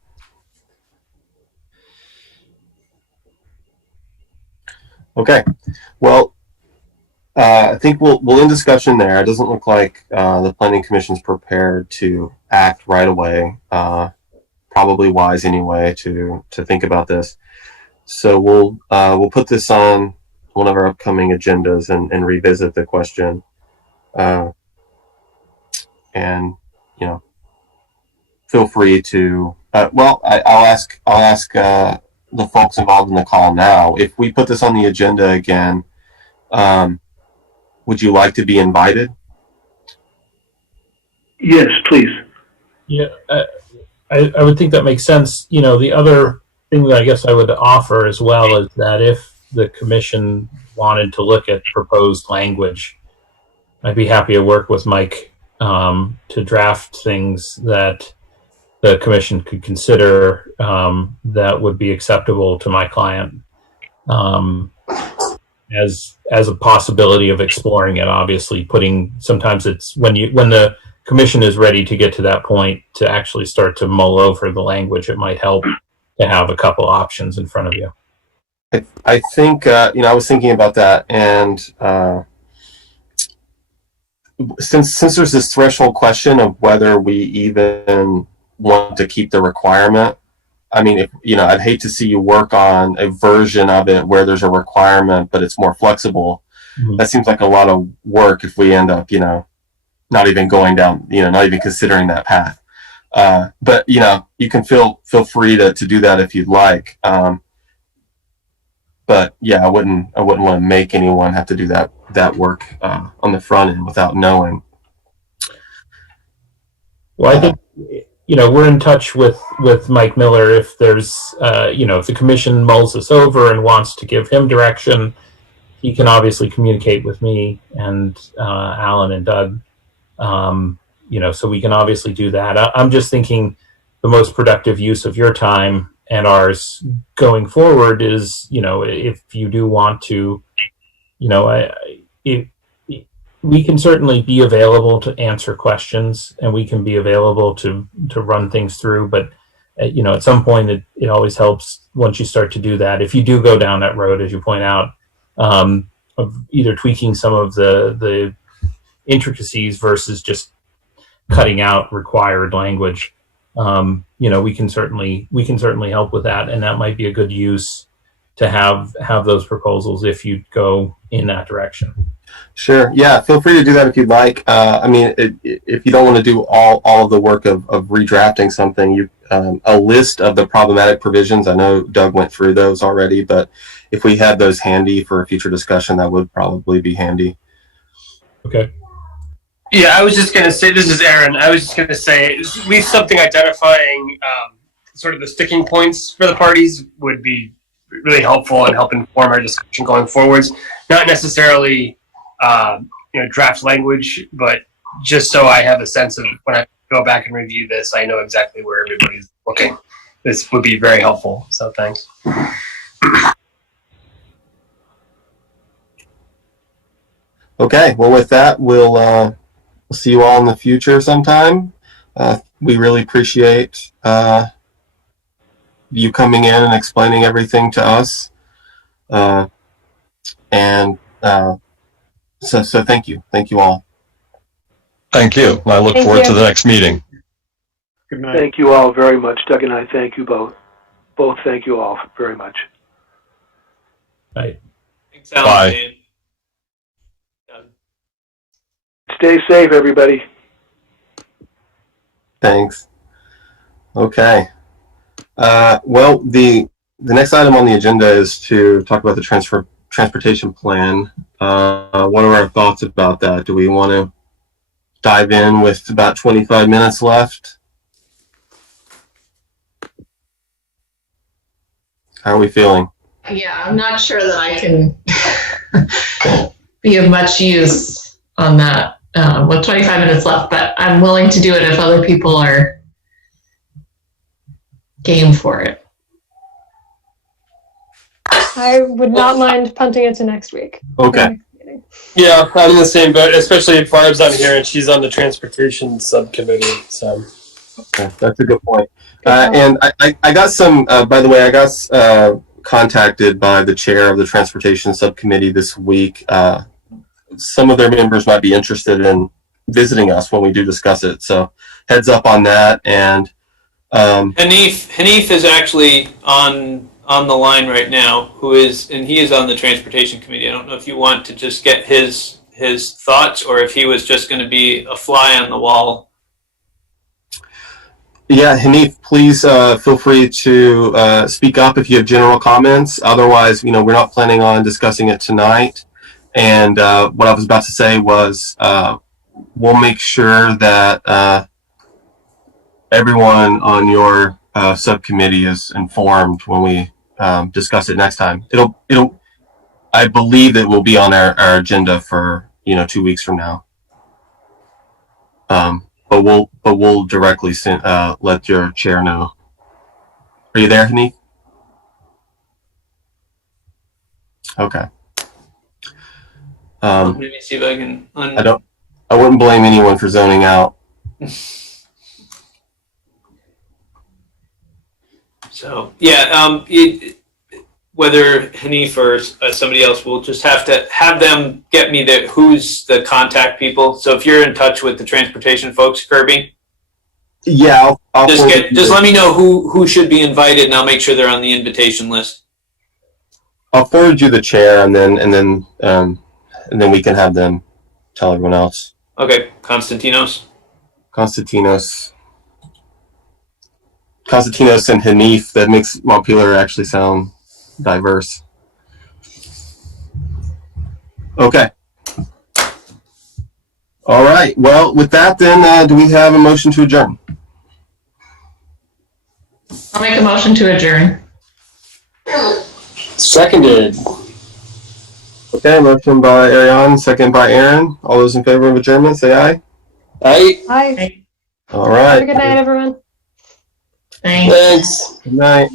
Okay. Well, I think we'll end discussion there. It doesn't look like the Planning Commission's prepared to act right away. Probably wise anyway to think about this. So we'll put this on one of our upcoming agendas and revisit the question. And you know, feel free to. Well, I'll ask the folks involved in the call now. If we put this on the agenda again, would you like to be invited? Yes, please. Yeah, I would think that makes sense. You know, the other thing that I guess I would offer as well is that if the commission wanted to look at proposed language, I'd be happy to work with Mike to draft things that the commission could consider that would be acceptable to my client as a possibility of exploring it. Obviously, sometimes it's when the commission is ready to get to that point to actually start to mull over the language, it might help to have a couple options in front of you. I think, you know, I was thinking about that, and since there's this threshold question of whether we even want to keep the requirement, I mean, if, you know, I'd hate to see you work on a version of it where there's a requirement, but it's more flexible. Mm-hmm. That seems like a lot of work if we end up, you know, not even going down, you know, not even considering that path. But, you know, you can feel free to do that if you'd like. But yeah, I wouldn't want to make anyone have to do that work on the front end without knowing. Well, I think, you know, we're in touch with Mike Miller. If there's, you know, if the commission mulls this over and wants to give him direction, he can obviously communicate with me and Alan and Doug. You know, so we can obviously do that. I'm just thinking the most productive use of your time and ours going forward is, you know, if you do want to, you know, we can certainly be available to answer questions, and we can be available to run things through. But, you know, at some point it always helps once you start to do that. If you do go down that road, as you point out, of either tweaking some of the intricacies versus just cutting out required language, you know, we can certainly help with that, and that might be a good use to have those proposals if you go in that direction. Sure. Yeah. Feel free to do that if you'd like. I mean, if you don't want to do all of the work of redrafting something, a list of the problematic provisions. I know Doug went through those already, but if we had those handy for a future discussion, that would probably be handy. Okay. Yeah, I was just going to say, this is Aaron. I was just going to say, at least something identifying sort of the sticking points for the parties would be really helpful and help inform our discussion going forwards. Not necessarily, draft language, but just so I have a sense of when I go back and review this, I know exactly where everybody's looking. This would be very helpful. So thanks. Okay. Well, with that, we'll see you all in the future sometime. We really appreciate you coming in and explaining everything to us. So thank you. Thank you all. Thank you. I look forward to the next meeting. Good night. Thank you all very much. Doug and I thank you both. Both thank you all very much. Bye. Thanks, Alan. Bye. Dan. Stay safe, everybody. Thanks. Okay. Well, the next item on the agenda is to talk about the transportation plan. What are our thoughts about that? Do we want to dive in with about 25 minutes left? How are we feeling? Yeah, I'm not sure that I can be of much use on that with 25 minutes left, but I'm willing to do it if other people are game for it. I would not mind punting it to next week. Okay. Yeah, I'm in the same boat, especially if Barb's not here and she's on the transportation subcommittee. So Okay, that's a good point. And I got some, by the way, I got contacted by the chair of the transportation subcommittee this week. Some of their members might be interested in visiting us when we do discuss it. So heads up on that. And Hanif is actually on the line right now, and he is on the transportation committee. I don't know if you want to just get his thoughts, or if he was just going to be a fly on the wall. yeah, Hanif, please feel free to speak up if you have general comments. Otherwise, we're not planning on discussing it tonight. And what I was about to say was we'll make sure that everyone on your subcommittee is informed when we discuss it next time. I believe it will be on our agenda for 2 weeks from now. But we'll directly let your chair know. Are you there, Hanif? Okay. Let me see if I can. I wouldn't blame anyone for zoning out. So yeah, whether Hanif or somebody else, will just have to have them get me who's the contact people. So if you're in touch with the transportation folks, Kirby, yeah, I'll just let me know who should be invited, and I'll make sure they're on the invitation list. I'll forward you the chair, and then we can have them tell everyone else. Okay, Konstantinos and Hanif. That makes Montpelier actually sound diverse. Okay. All right. Well, with that, then, do we have a motion to adjourn? I'll make a motion to adjourn. seconded. Okay, motion by Ariane, second by Aaron. All those in favor of adjournment, say aye. Aye. Bye. All right. Have a good night, everyone. Thanks. Thanks. Good night.